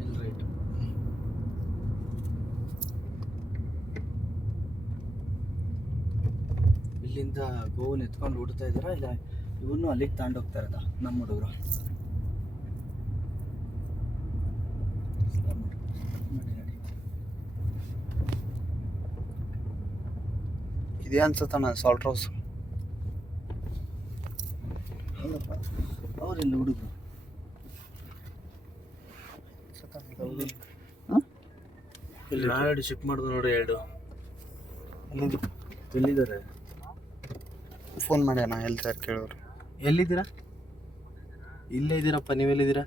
ಇಲ್ಲಿ ರೈಟ್. ಇಲ್ಲಿಂದ ಗೋವನ್ನ ಎತ್ಕೊಂಡು ಹುಡ್ತಾ ಇದಾರ, ಇಲ್ಲ ಇವನು ಅಲ್ಲಿಗೆ ತಗೊಂಡೋಗ್ತಾ ಇರೋದ ನಮ್ಮ ಹುಡುಗರು. ಇದೇ ಅನ್ಸುತ್ತಣ್ಣ ಸಾಲ್ಟ್ ಹೌಸ್. ಅವ್ರೆಲ್ಲ ಹುಡುಗರು ಎರಡು ಶಿಫ್ಟ್ ಮಾಡಿದ್ರು ನೋಡಿ, ಎರಡು ಎಲ್ಲಿದ್ದಾರೆ? ಫೋನ್ ಮಾಡಿ ಅಣ್ಣ ಎಲ್ಲಿ ಸರ್ ಕೇಳೋರು. ಎಲ್ಲಿದ್ದೀರಾ? ಇಲ್ಲೇ ಇದ್ದೀರಪ್ಪ, ನೀವೆಲ್ಲಿದ್ದೀರಾ?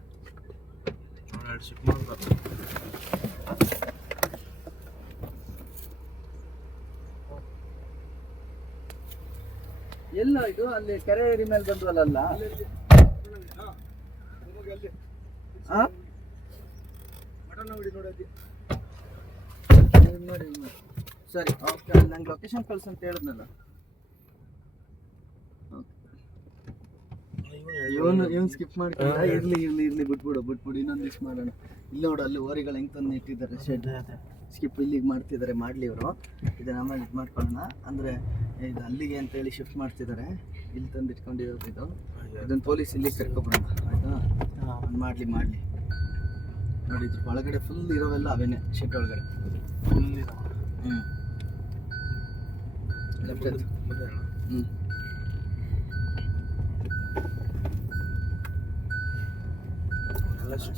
ಎರಡು ಶಿಫ್ಟ್ ಮಾಡಿದ್ರು. ಎಲ್ಲ ಇದು ಅಲ್ಲಿ ಕೆರೆ ಏರಿ ಮೇಲೆ ಬಂದ್ವಲ್ಲ ನೋಡಿ. ಸರಿ, ಓಕೆ, ನಂಗೆ ಲೊಕೇಶನ್ ಕಳ್ಸು ಅಂತ ಹೇಳಿದ್ನಲ್ಲ. ಇವನು ಸ್ಕಿಪ್ ಮಾಡ್ಕೊಂಡ. ಇರ್ಲಿ ಬಿಟ್ಬಿಡು, ಇನ್ನೊಂದು ಇಷ್ಟು ಮಾಡೋಣ. ಇಲ್ಲ ನೋಡು, ಅಲ್ಲಿ ಓರಿಗಳು ಹೆಂಗೆ ತಂದು ಇಟ್ಟಿದ್ದಾರೆ ಶೆಡ್. ಸ್ಕಿಪ್ ಇಲ್ಲಿಗೆ ಮಾಡ್ತಿದ್ದಾರೆ, ಮಾಡಲಿ ಇವರು. ಇದನ್ನ ಆಮೇಲೆ ಇದು ಮಾಡ್ಕೊಳ್ಳೋಣ. ಅಂದರೆ ಇದು ಅಲ್ಲಿಗೆ ಅಂತೇಳಿ ಶಿಫ್ಟ್ ಮಾಡ್ತಿದ್ದಾರೆ, ಇಲ್ಲಿ ತಂದು ಇಟ್ಕೊಂಡಿರೋದು ಇದು. ಇದನ್ನು ಪೊಲೀಸ್ ಇಲ್ಲಿಗೆ ಕರ್ಕೊಬರೋಣ, ಆಯಿತಾ? ಮಾಡಲಿ ನೋಡಿ. ಇದ್ರ ಒಳಗಡೆ ಫುಲ್ ಇರೋವೆಲ್ಲ ಅವೇನೆ, ಶೆಡ್ ಒಳಗಡೆ ಫುಲ್ ಲೆಫ್ಟ್.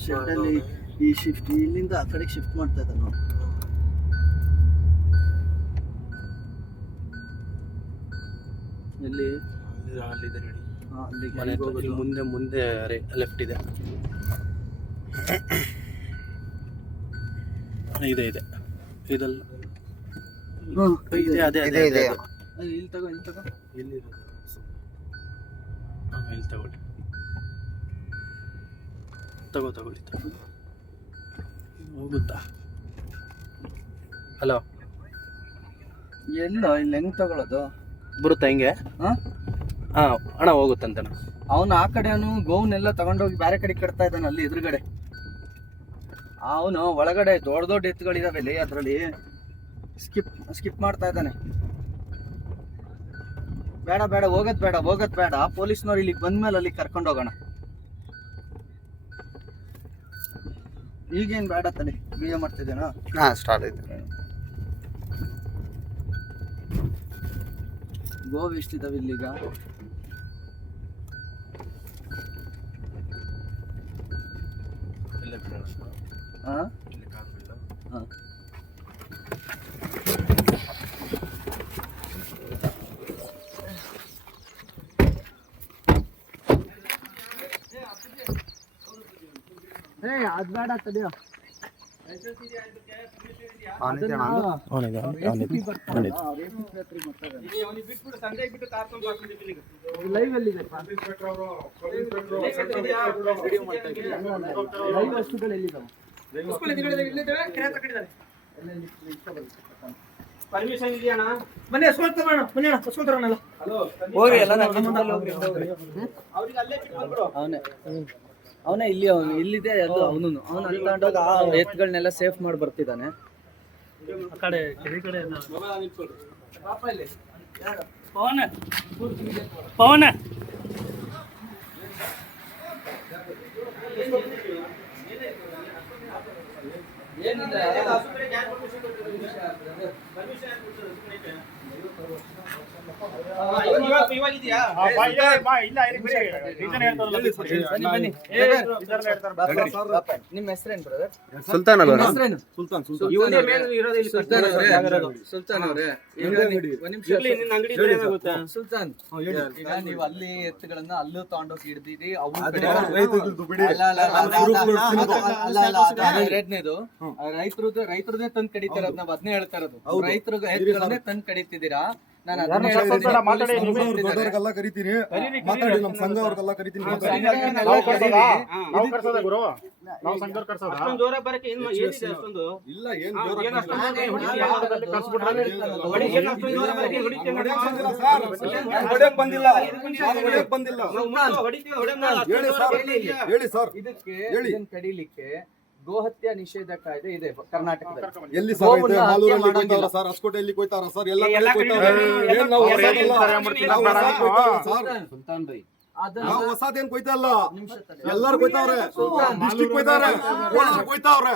ಶೆಡ್ಡಲ್ಲಿ ಈ ಶಿಫ್ಟ್ ಇಲ್ಲಿಂದ ಆ ಕಡೆಗೆ ಶಿಫ್ಟ್ ಮಾಡ್ತಾ ಇದ್ದ ನಾವು. ಎಲ್ಲಿ? ಅಲ್ಲಿದೆ ನೋಡಿ, ಅಲ್ಲಿಗೆ ಮುಂದೆ ಲೆಫ್ಟ್ ಇದೆ. ಇದೆ ಇದಲ್ಲ, ಅದೇ ಇದೆ. ಇಲ್ಲಿ ತಗೋ ಇಲ್ಲಿ ತಗೊಳ್ಳಿ. ತಗೊಳ್ಳಿ. ಹೋಗುತ್ತಾ? ಹಲೋ, ಎಲ್ಲ ಇಲ್ಲಿ ಹೆಂಗ್ ತಗೊಳ್ಳೋದು? ಬರುತ್ತಾ ಹಿಂಗೆ? ಅಣ್ಣ ಹೋಗುತ್ತಂತಣ್ಣ. ಅವನು ಆ ಕಡೆನು ಗೋವನ್ನೆಲ್ಲ ತಗೊಂಡೋಗಿ ಬೇರೆ ಕಡೆ ಕಟ್ತಾ ಇದ್ದಾನೆ, ಅಲ್ಲಿ ಎದುರುಗಡೆ. ಅವನು ಒಳಗಡೆ ದೊಡ್ಡ ಎತ್ತುಗಳಿದಾವೆ ಅದರಲ್ಲಿ ಸ್ಕಿಪ್ ಮಾಡ್ತಾ ಇದ್ದಾನೆ. ಬೇಡ, ಹೋಗೋದ್ ಬೇಡ. ಪೊಲೀಸ್ನವ್ರು ಇಲ್ಲಿಗೆ ಬಂದ್ಮೇಲೆ ಅಲ್ಲಿಗೆ ಕರ್ಕೊಂಡು ಹೋಗೋಣ. ಈಗೇನು ಬೇಡ ತಲೆ, ಬಿಹೇವ್ ಮಾಡ್ತಿದ್ದೇನಾ? ಹಾಂ, ಸ್ಟಾರ್ಟ್ ಆಯ್ತು. ಗೋವು ಎಷ್ಟಿದಾವೆ ಇಲ್ಲಿಗ? ಹಾಂ, ಅದು ಬೇಡ ತಡೆಯೋ. ಲೈವ್ ಎಲ್ಲಿದೆ? ಲೈವ್ ವಸ್ತುಗಳು ಎಲ್ಲಿದ್ದಾವೆ? ಪರ್ಮಿಷನ್ ಇದೆಯಣ್ಣ? ಬನ್ನಿ, ಅಸ್ಕೊಳ್ತಾರಣ್ಣ. ಹೋಗಿ ಎಲ್ಲ ಅವನೇ ಇಲ್ಲಿದೆ ಅದು. ಅವನು ಅಲ್ಲಿ ತಗೊಂಡೋಗ ಆ ಎತ್ತುಗಳನ್ನೆಲ್ಲ ಸೇಫ್ ಮಾಡಿ ಬರ್ತಿದ್ದಾನೆ. ಆ ಕಡೆ ಕೆರೆ ಕಡೆ ಪವನ ನಿಮ್ಮ ಹೆಸರೇನು ಬ್ರದರ್? ಸುಲ್ತಾನ್ ಅಲ್ವಾ? ಸುಲ್ತಾನ್ ಅವರೇ, ಸುಲ್ತಾನ್, ಈಗ ನೀವು ಅಲ್ಲಿ ಎತ್ತುಗಳನ್ನ ಅಲ್ಲೂ ತಗೊಂಡೋಗಿ ಹಿಡ್ದಿರಿ. ರೈತರದೇ ತಂದು ಕಡಿತಾರ, ನಾವ್ ಅದನ್ನೇ ಹೇಳ್ತಾ ಇರೋದು. ರೈತರಿಗೆ ಎತ್ತುಗಳನ್ನೇ ತಂದು ಕಡಿತಿದ್ದೀರಾ. ನಾನು ಅದನ್ನ ಹೇಳ್ತಿದ್ದೀನಿ. ದೊಡ್ಡವ್ರಿಗೆಲ್ಲ ಕರಿತೀನಿ, ಮಾತಾಡಿ ನಮ್ಮ ಸಂಘ ಅವ್ರಿಗೆಲ್ಲ ಕರಿತೀನಿ, ಮಾತಾಡಿ. ಅಷ್ಟೊಂದು ದೂರ ಬರಕ್ಕೆ ಏನಿದೆ ಅಷ್ಟೊಂದು? ಇಲ್ಲ ಏನ್ ಹೊಡೆಯಕ್ ಬಂದಿಲ್ಲ, ಹೊಡೆಯಕ್ ಬಂದಿಲ್ಲ. ಹೇಳಿ ಸರ್, ಹೇಳಿ ಸರ್, ಇದಕ್ಕೆ ಹೇಳಿ. ಇದನ್ನ ಕಡಿಲಿಕ್ಕೆ ಗೋಹತ್ಯೆ ನಿಷೇಧ ಕಾಯ್ದೆ ಇದೆ ಕರ್ನಾಟಕದಲ್ಲಿ. ಎಲ್ಲಿ ಸರ್ ಐತೆ? ಮಾಲೂರಲ್ಲಿ ಕೊಯ್ತಾರ ಸರ್, ಹೊಸಕೋಟೆಯಲ್ಲಿ ಕೊಯ್ತಾರ ಸರ್, ಎಲ್ಲ ಕಡೆ ಕೊಯ್ತಾರ. ಏನ್ ನಾವು ಹೊಸದಲ್ಲ, ನಾವು ಹೊಸದ್ ಕೊಯ್ತಾರ ಸರ್. ನಾವು ಹೊಸದೇನ್ ಕೊಯ್ತಾ ಇಲ್ಲ, ಎಲ್ಲಾರು ಕೊಯ್ತಾವ್ರೆ, ಡಿಸ್ಟ್ರಿಕ್ಟ್ ಕೊಯ್ತಾವ್ರೆ, ಕೋಲಾರ ಕೊಯ್ತಾವ್ರೆ,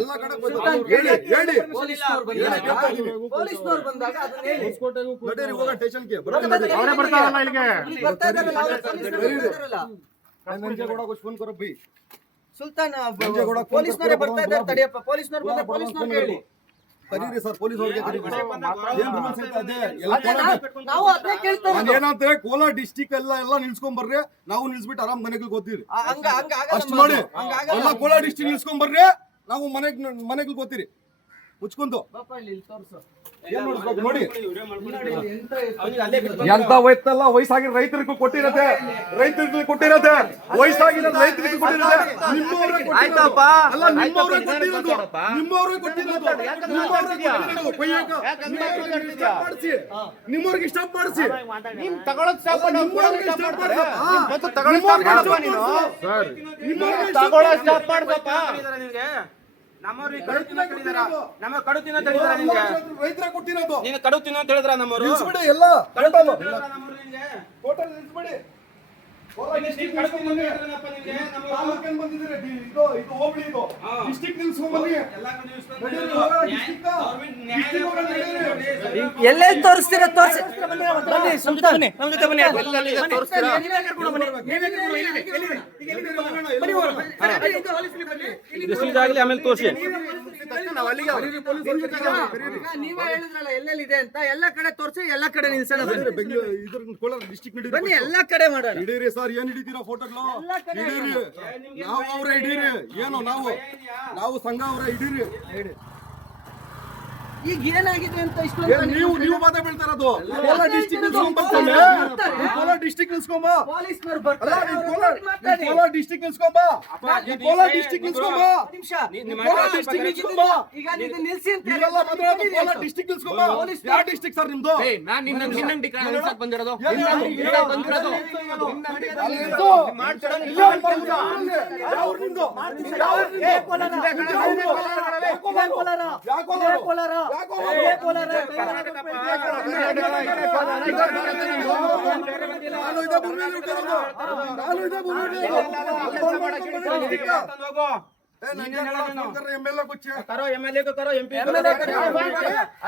ಎಲ್ಲ ಕಡೆ ಕೊಯ್ತಾವ್ರೆ. ಹೇಳಿ ಹೇಳಿ, ಪೊಲೀಸ್ನವ್ರು ಬಂದಾಗ ಅದನ್ನ ಹೇಳಿ. ನಡೀರಿ ಹೋಗ ಸ್ಟೇಷನ್ಗೆ. ಇಲ್ಲಿ ಬರ್ತಾ ಇದಾರಲ್ಲ, ಅವ್ರೇ ಪೊಲೀಸ್ನವ್ರು ಬರ್ತಾ ಇದಾರಲ್ಲ. ನಂಜೇಗೌಡ को फोन करो भाई. ಸುಲ್ತಾನ್ ಪೊಲೀಸ್ನವರೇ ಬರ್ತಾ ಇದ್ದಾರೆ, ತಡಿಯಪ್ಪ. ಪೊಲೀಸ್ನವ್ರು ಬಂದ್ರೆ ಪೊಲೀಸ್ನವ್ರಿಗೆ ಹೇಳಿ. ಕರೀರಿ ಸರ್, ಪೊಲೀಸ್ ಅವ್ರಿಗೆ ಕರೀರಿ. ಏನ್ ರೂಲ್ಸ್ ಐತೆ ಅದೇ ಎಲ್ಲ ಕೋಲಾರ. ನಾವು ಅದನ್ನೇ ಕೇಳ್ತಾ ನಾನು ಇರೋದು. ಏನಂತೆ ಕೋಲಾರ ಡಿಸ್ಟಿಕ್ ಎಲ್ಲ ನಿಲ್ಸ್ಕೊಂಡ್ ಬರ್ರಿ, ನಾವು ನಿಲ್ಸ್ಬಿಟ್ಟು ಆರಾಮ್ ಮನೆಗೆ ಗೊತ್ತೀರಿ. ಹಂಗ ಆಗಲ್ಲ ಅಷ್ಟ್ ಮಾಡಿ ಎಲ್ಲ ಕೋಲಾರ ಡಿಸ್ಟಿಕ್ ನಿಲ್ಸ್ಕೊಂಡ್ ಬರ್ರಿ, ನಾವು ಮನೆಗೆ ಗೊತ್ತೀರಿ. ಮುಚ್ಕೊಂಡು ಪಾಪ ಇಲ್ಲಿ ತೋರ್ಸು. ಏನ್ ನೋಡ್ಬೇಕು ನೋಡಿ. ಎಂತ ಎಂತ ವಯಸ್ಸಲ್ಲ, ವಯಸ್ಸಾಗಿರೋ ರೈತರಿಗೂ ಕೊಟ್ಟಿರತ್ತೆ, ರೈತರಿಗೂ ಕೊಟ್ಟಿರತ್ತೆ, ವಯಸ್ಸಾಗಿರೋ ರೈತರಿಗೂ ಕೊಟ್ಟಿರತ್ತೆ. ನಿಮ್ಮವರೇ ಕೊಟ್ಟಿರೋದು ಅಲ್ಲ, ನಿಮ್ಮವರೇ ಕೊಟ್ಟಿರೋದು, ನಿಮ್ಮವರೇ ಕೊಟ್ಟಿರೋದು, ನಿಮ್ಮವ್ರಿಗೆ ಸ್ಟಾಪ್ ಮಾಡಿಸಿ, ತಗೊಳಕ್ ಸ್ಟಾಪ್ ಮಾಡಿ, ನಿಮ್ಮವ್ರಿಗೆ ಸ್ಟಾಪ್ ಮಾಡ್ಸಪ್ಪ. ನಮ್ಮವ್ರಿಗೆ ಕಡು ತಿನ್ನೋ ತಿಳಿದಾರ, ನಮ್ಮ ಕಡು ತಿನ್ನೋ ತಿಳಿದಾರ ನಿನ್ಗೆ? ರೈತರ ಕೊಟ್ಟಿರೋದು ನೀನು ಕಡು ತಿನ್ನೋ ಅಂತ ಹೇಳಿದ್ರ ನಮ್ಮವ್ರು? ನಿಲ್ಸ್ಬಿಡಿ ಎಲ್ಲ ಟೋಟಲ್ ನಮ್ಮವ್ರು ನಿನ್ಗೆ? ಟೋಟಲ್ ನಿಲ್ಸ್ಬಿಡಿ. ಕೋಲಾರ ಡಿಸ್ಟ್ರಿಕ್ಟ್ ಕಡು ತಿನ್ನೋ ಅಂತ ಹೇಳಿದ್ರಪ್ಪ ನಿನ್ಗೆ ನಮ್ಮವ್ರು? ತಾಲೂಕೇನ್ ಬಂದಿದ್ದೀರಿ, ಇದು ಹೋಬಳಿ, ಇದು ಡಿಸ್ಟ್ರಿಕ್ಟ್ ನಿಲ್ಸ್ಕೊಂಡ್ ಬನ್ನಿ. ಎಲ್ಲಾರ್ಗೂ ನಿಲ್ಲಿಸ್ಕೊಂಡು ನಡೀರಿ, ಹೋಗೋಣ ಡಿಸ್ಟ್ರಿಕ್ಟ್ ನ್ಯಾಯ ಹೋರಾಟ ಎಲ್ಲೆಲ್ಲಿ ತೋರಿಸ್ತೀರ ತೋರಿಸಿ. ಬನ್ನಿ ಸುಲ್ತಾನ್, ನಮ್ಮ ಜೊತೆ ಬನ್ನಿ. ಆಗಲಿ ಆಮೇಲೆ ತೋರಿಸಿ. ನೀವೇ ಹೇಳಿದ್ರಲ್ಲ ಎಲ್ಲೆಲ್ಲಿ ಇದೆ ಅಂತ, ಎಲ್ಲ ಕಡೆ ತೋರಿಸಿ, ಎಲ್ಲ ಕಡೆ ನಿಲ್ಸೋಣ. ಬೆಂಗಳೂರು ಇದ್ರ ಕೋಲಾರ ಡಿಸ್ಟ್ರಿಕ್ಟ್ ಬನ್ನಿ, ಎಲ್ಲ ಕಡೆ ಮಾಡೋಣ. ಹಿಡೀರಿ ಸರ್, ಏನ್ ಹಿಡಿತೀರಾ ಫೋಟೋಗಳು? ಹಿಡೀರಿ, ನಾವು ಅವ್ರೆ ಹಿಡೀರಿ. ಏನು ನಾವು ಸಂಘ ಅವ್ರೆ ಹಿಡೀರಿ. ಈಗ ಏನಾಗಿದೆ ಅಂತ ನೀವು ಮಾತಾ ಬೀಳ್ತಾ ಇರೋದು. ಕೋಲಾರ ಡಿಸ್ಟ್ರಿಕ್ಟ್ ನಿಲ್ಸ್ಕೊಂಬ, ಕೋಲಾರ ಡಿಸ್ಟ್ರಿಕ್ಟ್ ನಿಲ್ಸ್ಕೊಂಬ. ಪೊಲೀಸ್ನವ್ರು ಅಲ್ಲ, ಬರ್ತಾರೆ. ನೀನ್ ಕೋಲಾರ ಡಿಸ್ಟ್ರಿಕ್ಟ್ ನಿಲ್ಸ್ಕೊಂಬ, ಕೋಲಾರ ಡಿಸ್ಟ್ರಿಕ್ಟ್ ನಿಲ್ಸ್ಕೊಂಬ, ನಿಮಿಷ. ಕೋಲಾರ ಡಿಸ್ಟ್ರಿಕ್ಟ್ ನಿಲ್ಸ್ಕೊಂಬ. ಈಗ ನೀವು ನಿಲ್ಸಿ ಅಂತ ನೀವೆಲ್ಲ ಮಾತಾಡೋದು ಕೋಲಾರ ಡಿಸ್ಟ್ರಿಕ್ಟ್ ನಿಲ್ಸ್ಕೊಂಬ. ಯಾವ ಡಿಸ್ಟ್ರಿಕ್ಟ್ ಸರ್ ನಿಮ್ದು? ಬಂದಿರೋದು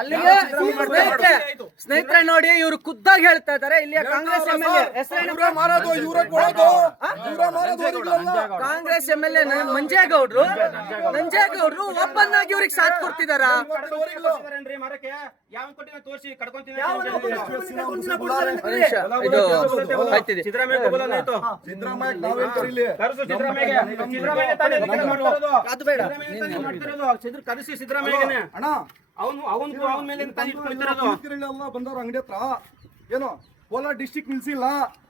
ಅಲ್ಲಿಗೆ ಸ್ನೇಹಿತರೆ ನೋಡಿ, ಇವರು ಖುದ್ದಾಗಿ ಹೇಳ್ತಾ ಇದ್ದಾರೆ. ಇಲ್ಲಿಯ ಕಾಂಗ್ರೆಸ್ ಎಂಎಲ್ಎ ಕಾಂಗ್ರೆಸ್ ಎಂಎಲ್ಎ ನಂಜೇಗೌಡ್ರು ಓಪನ್ ಆಗಿ ಇವ್ರಿಗೆ ಸಾಥ್ ಕೊಡ್ತಿದಾರ. ತೋರಿಸಿ ಕಡ್ಕೊಂತೀನಿ. ಇದು ಆಯ್ತಿದೆ. ಸಿದ್ದರಾಮಯ್ಯ ನಾವೇನ್ ಕರೀಲಿ? ಅದು ಬೇಡ. ಕರೆಸಿ ಸಿದ್ದರಾಮಯ್ಯನೇ ಅಣ್ಣ ಅವನ ಮೇಲೆ ಎಲ್ಲ ಬಂದವ್ರ ಅಂಗಡಿ ಹತ್ರ ಏನು ಕೋಲಾರ ಡಿಸ್ಟ್ರಿಕ್ಟ್ ನಿಲ್ಸಿಲ್ಲ,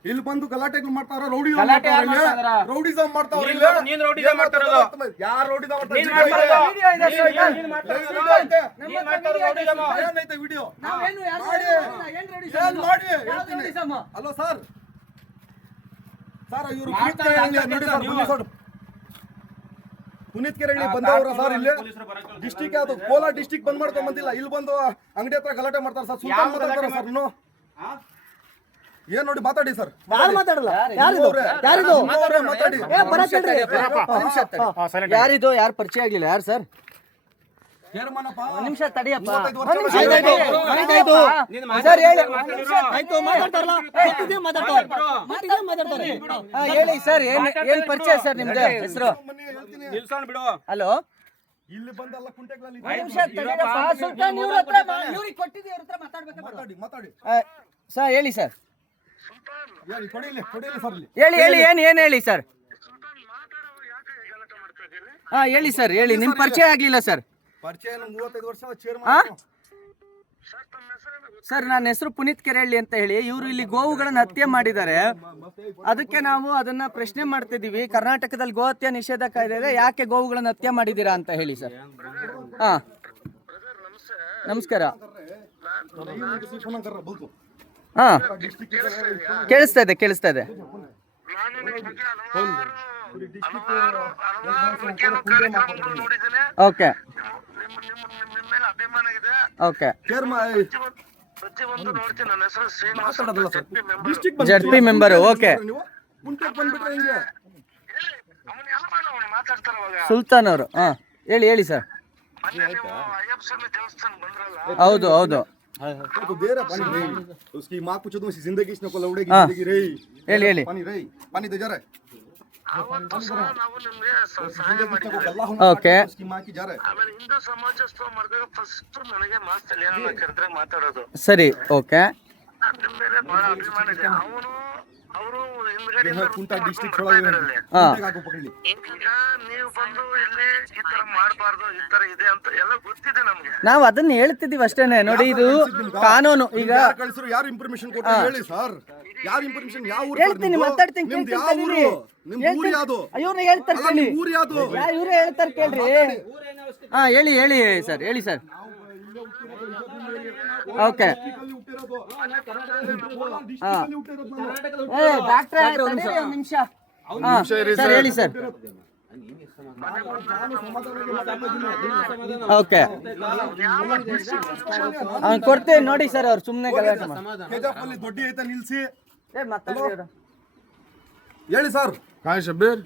ಇಲ್ಲಿ ಬಂದು ಗಲಾಟೆಗಳು ಮಾಡ್ತಾರ, ರೌಡಿಸಂ ಮಾಡ್ತಾವ್ರ. ನೀನ್ ರೌಡಿಸಂ ಮಾಡ್ತಾರದು. ಯಾರು ರೌಡಿಸಂ ಏನೈತೆ ವಿಡಿಯೋ ಮಾಡಿ ಅಲೋ ಸರ್ ಇವರು ನೋಡಿ ಸರ್, ಪುನೀತ್ ಕೆರೆಹಳ್ಳಿ ಬಂದವ್ರ ಸರ್, ಇಲ್ಲಿ ಡಿಸ್ಟಿಕ್ ಅದು ಕೋಲಾರ ಡಿಸ್ಟಿಕ್ ಬಂದ್ ಮಾಡ್ಕೊಂಡ್ ಬಂದಿಲ್ಲ, ಇಲ್ಲಿ ಬಂದು ಅಂಗಡಿ ಹತ್ರ ಗಲಾಟೆ ಮಾಡ್ತಾರೆ ಸರ್. ಸುಲ್ತಾನ್ ಮಾತಾಡ್ತಾರ ಸರ್. ಇನ್ನು ಏನ್ ನೋಡಿ ಮಾತಾಡಿ ಸರ್. ಯಾರಿದು? ಯಾರು ಪರಿಚಯ ಆಗ್ಲಿಲ್ಲ? ಯಾರು ಸರ್? ನಿಮಿಷ ತಡಿಯಪ್ಪ. ಹೇಳಿ ಸರ್, ಏನ್ ಪರಿಚಯ ಸರ್ ನಿಮ್ದು? ಹೆಸರು? ಹಲೋ, ಇಲ್ಲಿ ಬಂದಲ್ಲ ಕುಂಟೆಗಳಲ್ಲಿ ಮಾತಾಡಿ ಸರ್. ಹೇಳಿ ಸರ್, ಕೊಡಿಲಿ ಸರ್. ಹೇಳಿ ಏನ್ ಹೇಳಿ ಸರ್. ಹಾ ಹೇಳಿ ಸರ್, ಹೇಳಿ. ನಿಮ್ ಪರಿಚಯ ಆಗ್ಲಿಲ್ಲ ಸರ್. ಪರಿಚಯ 35 ವರ್ಷ ಚೇರ್ಮನ್. ಸರ್ ನನ್ನ ಹೆಸರು ಪುನೀತ್ ಕೆರೆಹಳ್ಳಿ ಅಂತ ಹೇಳಿ. ಇವರು ಇಲ್ಲಿ ಗೋವುಗಳನ್ನ ಹತ್ಯೆ ಮಾಡಿದ್ದಾರೆ. ಅದಕ್ಕೆ ನಾವು ಅದನ್ನ ಪ್ರಶ್ನೆ ಮಾಡ್ತಿದ್ದೀವಿ. ಕರ್ನಾಟಕದಲ್ಲಿ ಗೋ ಹತ್ಯೆ ನಿಷೇಧ ಕಾಯ್ದೆ ಇದೆ, ಯಾಕೆ ಗೋವುಗಳನ್ನ ಹತ್ಯೆ ಮಾಡಿದ್ದೀರಾ ಅಂತ ಹೇಳಿ ಸರ್. ಹಾ ನಮಸ್ಕಾರ. ಹಾ ಕೇಳಿಸ್ತಾ ಇದೆ ಕೇಳಿಸ್ತಾ ಇದೆ. Okay okay ZP member. Okay Sultan ಅವರು. ಹಾ ಹೇಳಿ ಹೇಳಿ ಸರ್. ಹೌದು ಹೌದು ಹೇಳಿ ಹೇಳಿ. ಓಕೆ ಸರಿ ಓಕೆ. ನಾವು ಅದನ್ನ ಹೇಳ್ತಿದೀವಿ ಅಷ್ಟೇನೆ. ನೋಡಿ ಇದು ಕಾನೂನು. ಈಗ ಯಾರು ಇನ್ಫಾರ್ಮೇಶನ್ ಕೊಟ್ಟು ಹೇಳಿ ಸರ್. ಯಾರು ಇನ್ಫಾರ್ಮೇಶನ್? ಯಾವ ಊರು? ಹೇಳ್ತೀನಿ ಮಾತಾಡ್ತೀನಿ. ಇವ್ರು ಹೇಳ್ತಾರೆ ಕೇಳಿ. ಇವ್ರು ಹೇಳ್ತಾರೆ ಕೇಳ್ರಿ. ಹಾ ಹೇಳಿ ಹೇಳಿ ಸರ್ ಹೇಳಿ ಸರ್. ಓಕೆ ಡಾಕ್ಟ್ರೆ ಒಂದು ನಿಮಿಷ. ಸರ್ ಹೇಳಿ ಸರ್. ಓಕೆ ಕೊಡ್ತೇವೆ ನೋಡಿ ಸರ್. ಅವ್ರು ಸುಮ್ಮನೆ ಗಲಾಟೆ ದೊಡ್ಡಿ ಐತ ನಿಲ್ಸಿ ಮಾತಾಡ್ತೀರ ಹೇಳಿ ಸರ್. ಕಾಯ್ ಶಬ್ಬೀರ್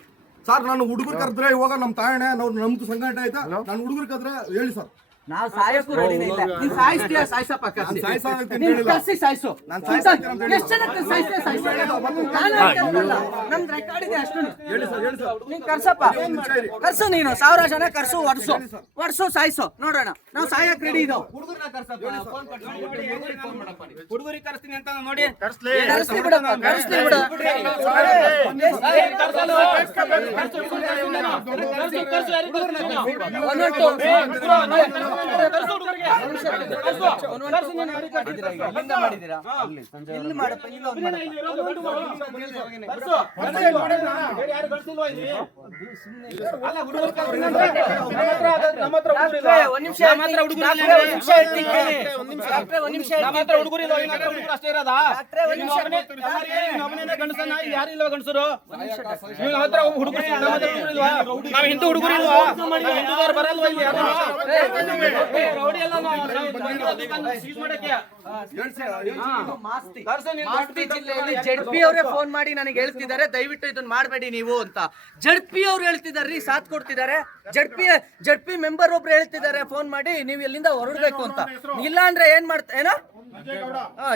ಸರ್, ನಾನು ಹುಡುಗರು ಕರೆದ್ರೆ ಇವಾಗ ನಮ್ಮ ತಾಯಣೆ ನಮ್ದು ಸಂಘಟನೆ ಆಯ್ತಾ. ನಾನು ಹುಡುಗರು ಕರೆದ್ರೆ ಹೇಳಿ ಸರ್. ನಾವು ಸಾಯಕ್ಕೂ ರೆಡಿ ಇಲ್ಲ. ನೀನ್ ಸಾಯಿಸ್ತೀಯ ಸಾಯಿಸಪ್ಪ. ಕರ್ಸಿ ಸಾಯಿಸು. ಎಷ್ಟು ಜನಕ್ಕೆ ಸಾಯಿಸ್ತೀಯ ಸಾಯಿಸು. ನಮ್ದು ರೆಕಾರ್ಡ್ ಇದೆ ಅಷ್ಟು. ನೀನ್ ಕರ್ಸಪ್ಪ. ಕರ್ಸು ನೀನು 1000 ಜನ ಕರ್ಸು. ಒಡ್ಸು ಸಾಯಿಸು ನೋಡೋಣ. ನಾವು ಸಾಯಕ್ ರೆಡಿ ಇದಾವ್. ಹುಡುಗರಿಗೆ ಕರ್ಸ್ತೀನಿ ಅಂತ ನೋಡಿ. ಕರ್ಸ್ಲಿ ಬಿಡಪ್ಪ. ಕರ್ಸ್ಲಿ ಬಿಡು. ಯಾರಿಲ್ವ ಗಂಡಸರು? ನಾವು ಹಿಂದೂ ಹುಡುಗರು ಇಲ್ವಾ? ಹಿಂದೂದವ್ರು ಬರಲ್ವಾ ಇಲ್ಲಿ? ಜಡ್ಪಿ ಅವರೇ ಫೋನ್ ಮಾಡಿ ನನಗೆ ಹೇಳ್ತಿದ್ದಾರೆ, ದಯವಿಟ್ಟು ಇದನ್ನ ಮಾಡಬೇಡಿ ನೀವು ಅಂತ. ಜಡ್ಪಿ ಅವ್ರು ಹೇಳ್ತಿದಾರೆ, ಸಾಥ್ ಕೊಡ್ತಿದ್ದಾರೆ. ಜಡ್ಪಿ ಮೆಂಬರ್ ಒಬ್ರು ಹೇಳ್ತಿದ್ದಾರೆ ಫೋನ್ ಮಾಡಿ, ನೀವು ಎಲ್ಲಿಂದ ಹೊರಡ್ಬೇಕು ಅಂತ. ಇಲ್ಲ ಅಂದ್ರೆ ಏನ್ ಮಾಡ್ತಾ ಏನೋ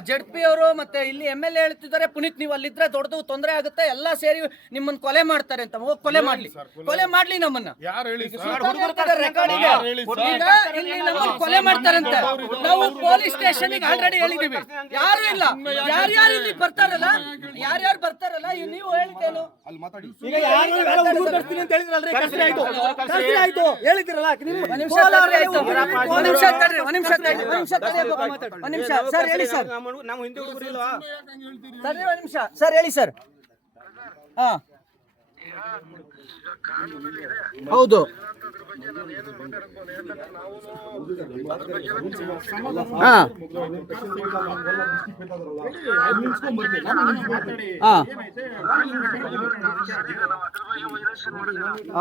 ಜಡ್ಪಿ ಅವರು ಮತ್ತೆ ಇಲ್ಲಿ MLA ಹೇಳ್ತಿದ್ದಾರೆ, ಪುನೀತ್ ನೀವು ಅಲ್ಲಿದ್ರೆ ದೊಡ್ಡದು ತೊಂದರೆ ಆಗುತ್ತೆ, ಎಲ್ಲಾ ಸೇರಿ ನಿಮ್ಮನ್ನ ಕೊಲೆ ಮಾಡ್ತಾರೆ ಅಂತ. ಕೊಲೆ ಮಾಡ್ಲಿ ನಮ್ಮನ್ನ. ಇಲ್ಲಿ ನಮ್ಮನ್ನ ಕೊಲೆ ಮಾಡ್ತಾರಂತ. ನಾವು ಪೊಲೀಸ್ ಸ್ಟೇಷನ್ ಆಲ್ರೆಡಿ ಹೇಳಿದೀವಿ. ಯಾರು ಇಲ್ಲ. ಯಾರ್ಯಾರು ಇಲ್ಲಿ ಬರ್ತಾರಲ್ಲ, ನೀವು ಹೇಳಿದ್ದೇನು ಸರ್ ಹೇಳಿ ಸರ್. ನಾವು ಹಿಂದೂ ಹುಡುಗರು ಇಲ್ವಾ? ಸರಿ ಒಂದು ನಿಮಿಷ ಸರ್ ಹೇಳಿ ಸರ್. ಹಾ ಹೌದು ಹಾ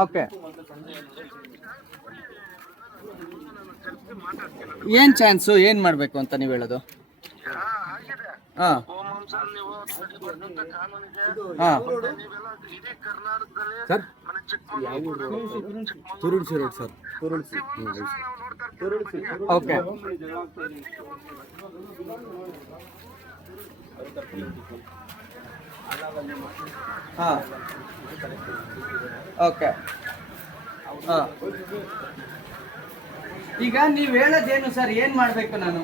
ಓಕೆ. ಏನ್ ಚಾನ್ಸು, ಏನ್ ಮಾಡ್ಬೇಕು ಅಂತ ನೀವು ಹೇಳೋದು? ಹಾ ಹಾ ಸರ್ ತುರುಳ್ಸಿ ರೋಡ್ ಸರ್. ಓಕೆ ಹಾ ಓಕೆ ಹಾ. ಈಗ ನೀವ್ ಹೇಳೋದೇನು ಸರ್, ಏನ್ ಮಾಡ್ಬೇಕು ನಾನು?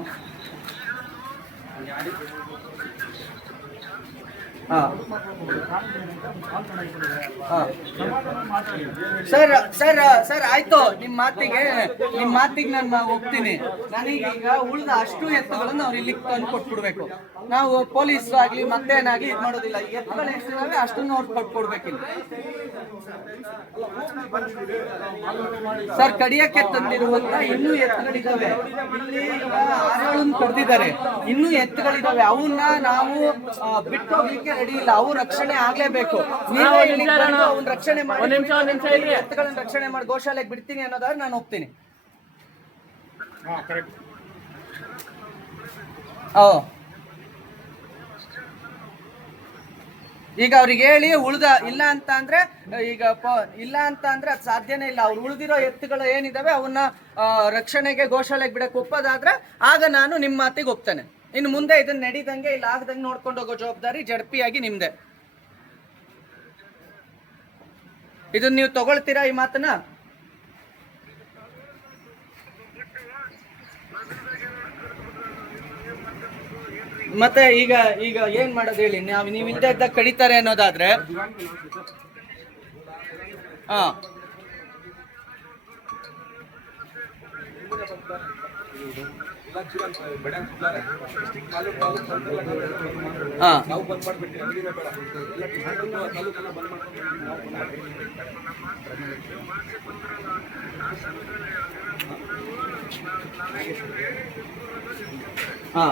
ಹಾಂ ಹಾಂ ಸರ್ ಸರ್ ಸರ್ ಆಯ್ತು, ನಿಮ್ಮ ಮಾತಿಗೆ ನಾನು ಹೋಗ್ತೀನಿ. ನನಗೀಗ ಉಳಿದ ಅಷ್ಟು ಎತ್ತುಗಳನ್ನು ಅವ್ರು ಇಲ್ಲಿಗೆ ತಂದು ಕೊಟ್ಬಿಡ್ಬೇಕು. ನಾವು ಪೊಲೀಸ್ ಆಗ್ಲಿ ಮತ್ತೇನಾಗ್ಲಿ ಇದು ಮಾಡೋದಿಲ್ಲ. ಎತ್ತುಗಳು ಎಷ್ಟಿದಾವೆ ಅಷ್ಟನ್ನು ಅವ್ರು ಕೊಟ್ಕೊಡ್ಬೇಕಿಲ್ಲ ಸರ್. ಕಡಿಯಕ್ಕೆ ತಂದಿರುವಂತ ಇನ್ನೂ ಎತ್ತುಗಳಿದಾವೆ. ಇಲ್ಲಿ ಆರುಗಳನ್ನು ಕಡ್ದಿದ್ದಾರೆ, ಇನ್ನೂ ಎತ್ತುಗಳಿದಾವೆ. ಅವನ್ನ ನಾವು ಬಿಟ್ಟು ಹೋಗ್ಲಿಕ್ಕೆ ರೆಡಿ ಇಲ್ಲ. ಅವು ರಕ್ಷಣೆ ಆಗ್ಲೇಬೇಕು. ಅವ್ನ ರಕ್ಷಣೆ ಮಾಡಿ, ಎತ್ತುಗಳನ್ನ ರಕ್ಷಣೆ ಮಾಡಿ ಗೋಶಾಲೆಗೆ ಬಿಡ್ತೀನಿ ಅನ್ನೋದಾದ್ರೆ ನಾನು ಹೋಗ್ತೀನಿ. ಈಗ ಅವ್ರಿಗೆ ಹೇಳಿ ಉಳ್ದ ಇಲ್ಲ ಅಂತ ಅಂದ್ರೆ ಇಲ್ಲ ಅಂತ ಅಂದ್ರೆ ಅದು ಸಾಧ್ಯನೇ ಇಲ್ಲ. ಅವ್ರು ಉಳಿದಿರೋ ಎತ್ತುಗಳು ಏನಿದಾವೆ ಅವನ್ನ ರಕ್ಷಣೆಗೆ ಗೋಶಾಲೆಗೆ ಬಿಡಕ್ಕೆ ಒಪ್ಪೋದಾದ್ರೆ ಆಗ ನಾನು ನಿಮ್ಮ ಮಾತಿಗೆ ಹೋಗ್ತೇನೆ. ಇನ್ನು ಮುಂದೆ ಇದನ್ನ ನಡೀದಂಗೆ ಇಲ್ಲ ಆಗದಂಗೆ ನೋಡ್ಕೊಂಡು ಹೋಗೋ ಜವಾಬ್ದಾರಿ ಜಡ್ಪಿಯಾಗಿ ನಿಮ್ದೆ. ಇದನ್ನ ನೀವು ತಗೊಳ್ತೀರಾ ಈ ಮಾತನ್ನ? ಮತ್ತೆ ಈಗ ಏನ್ ಮಾಡೋದು ಹೇಳಿ? ನೀವು ಇಲ್ದೇ ಇದ್ದಾಗ ಕಡಿತಾರೆ ಅನ್ನೋದಾದ್ರೆ ಹಾ ಹಾ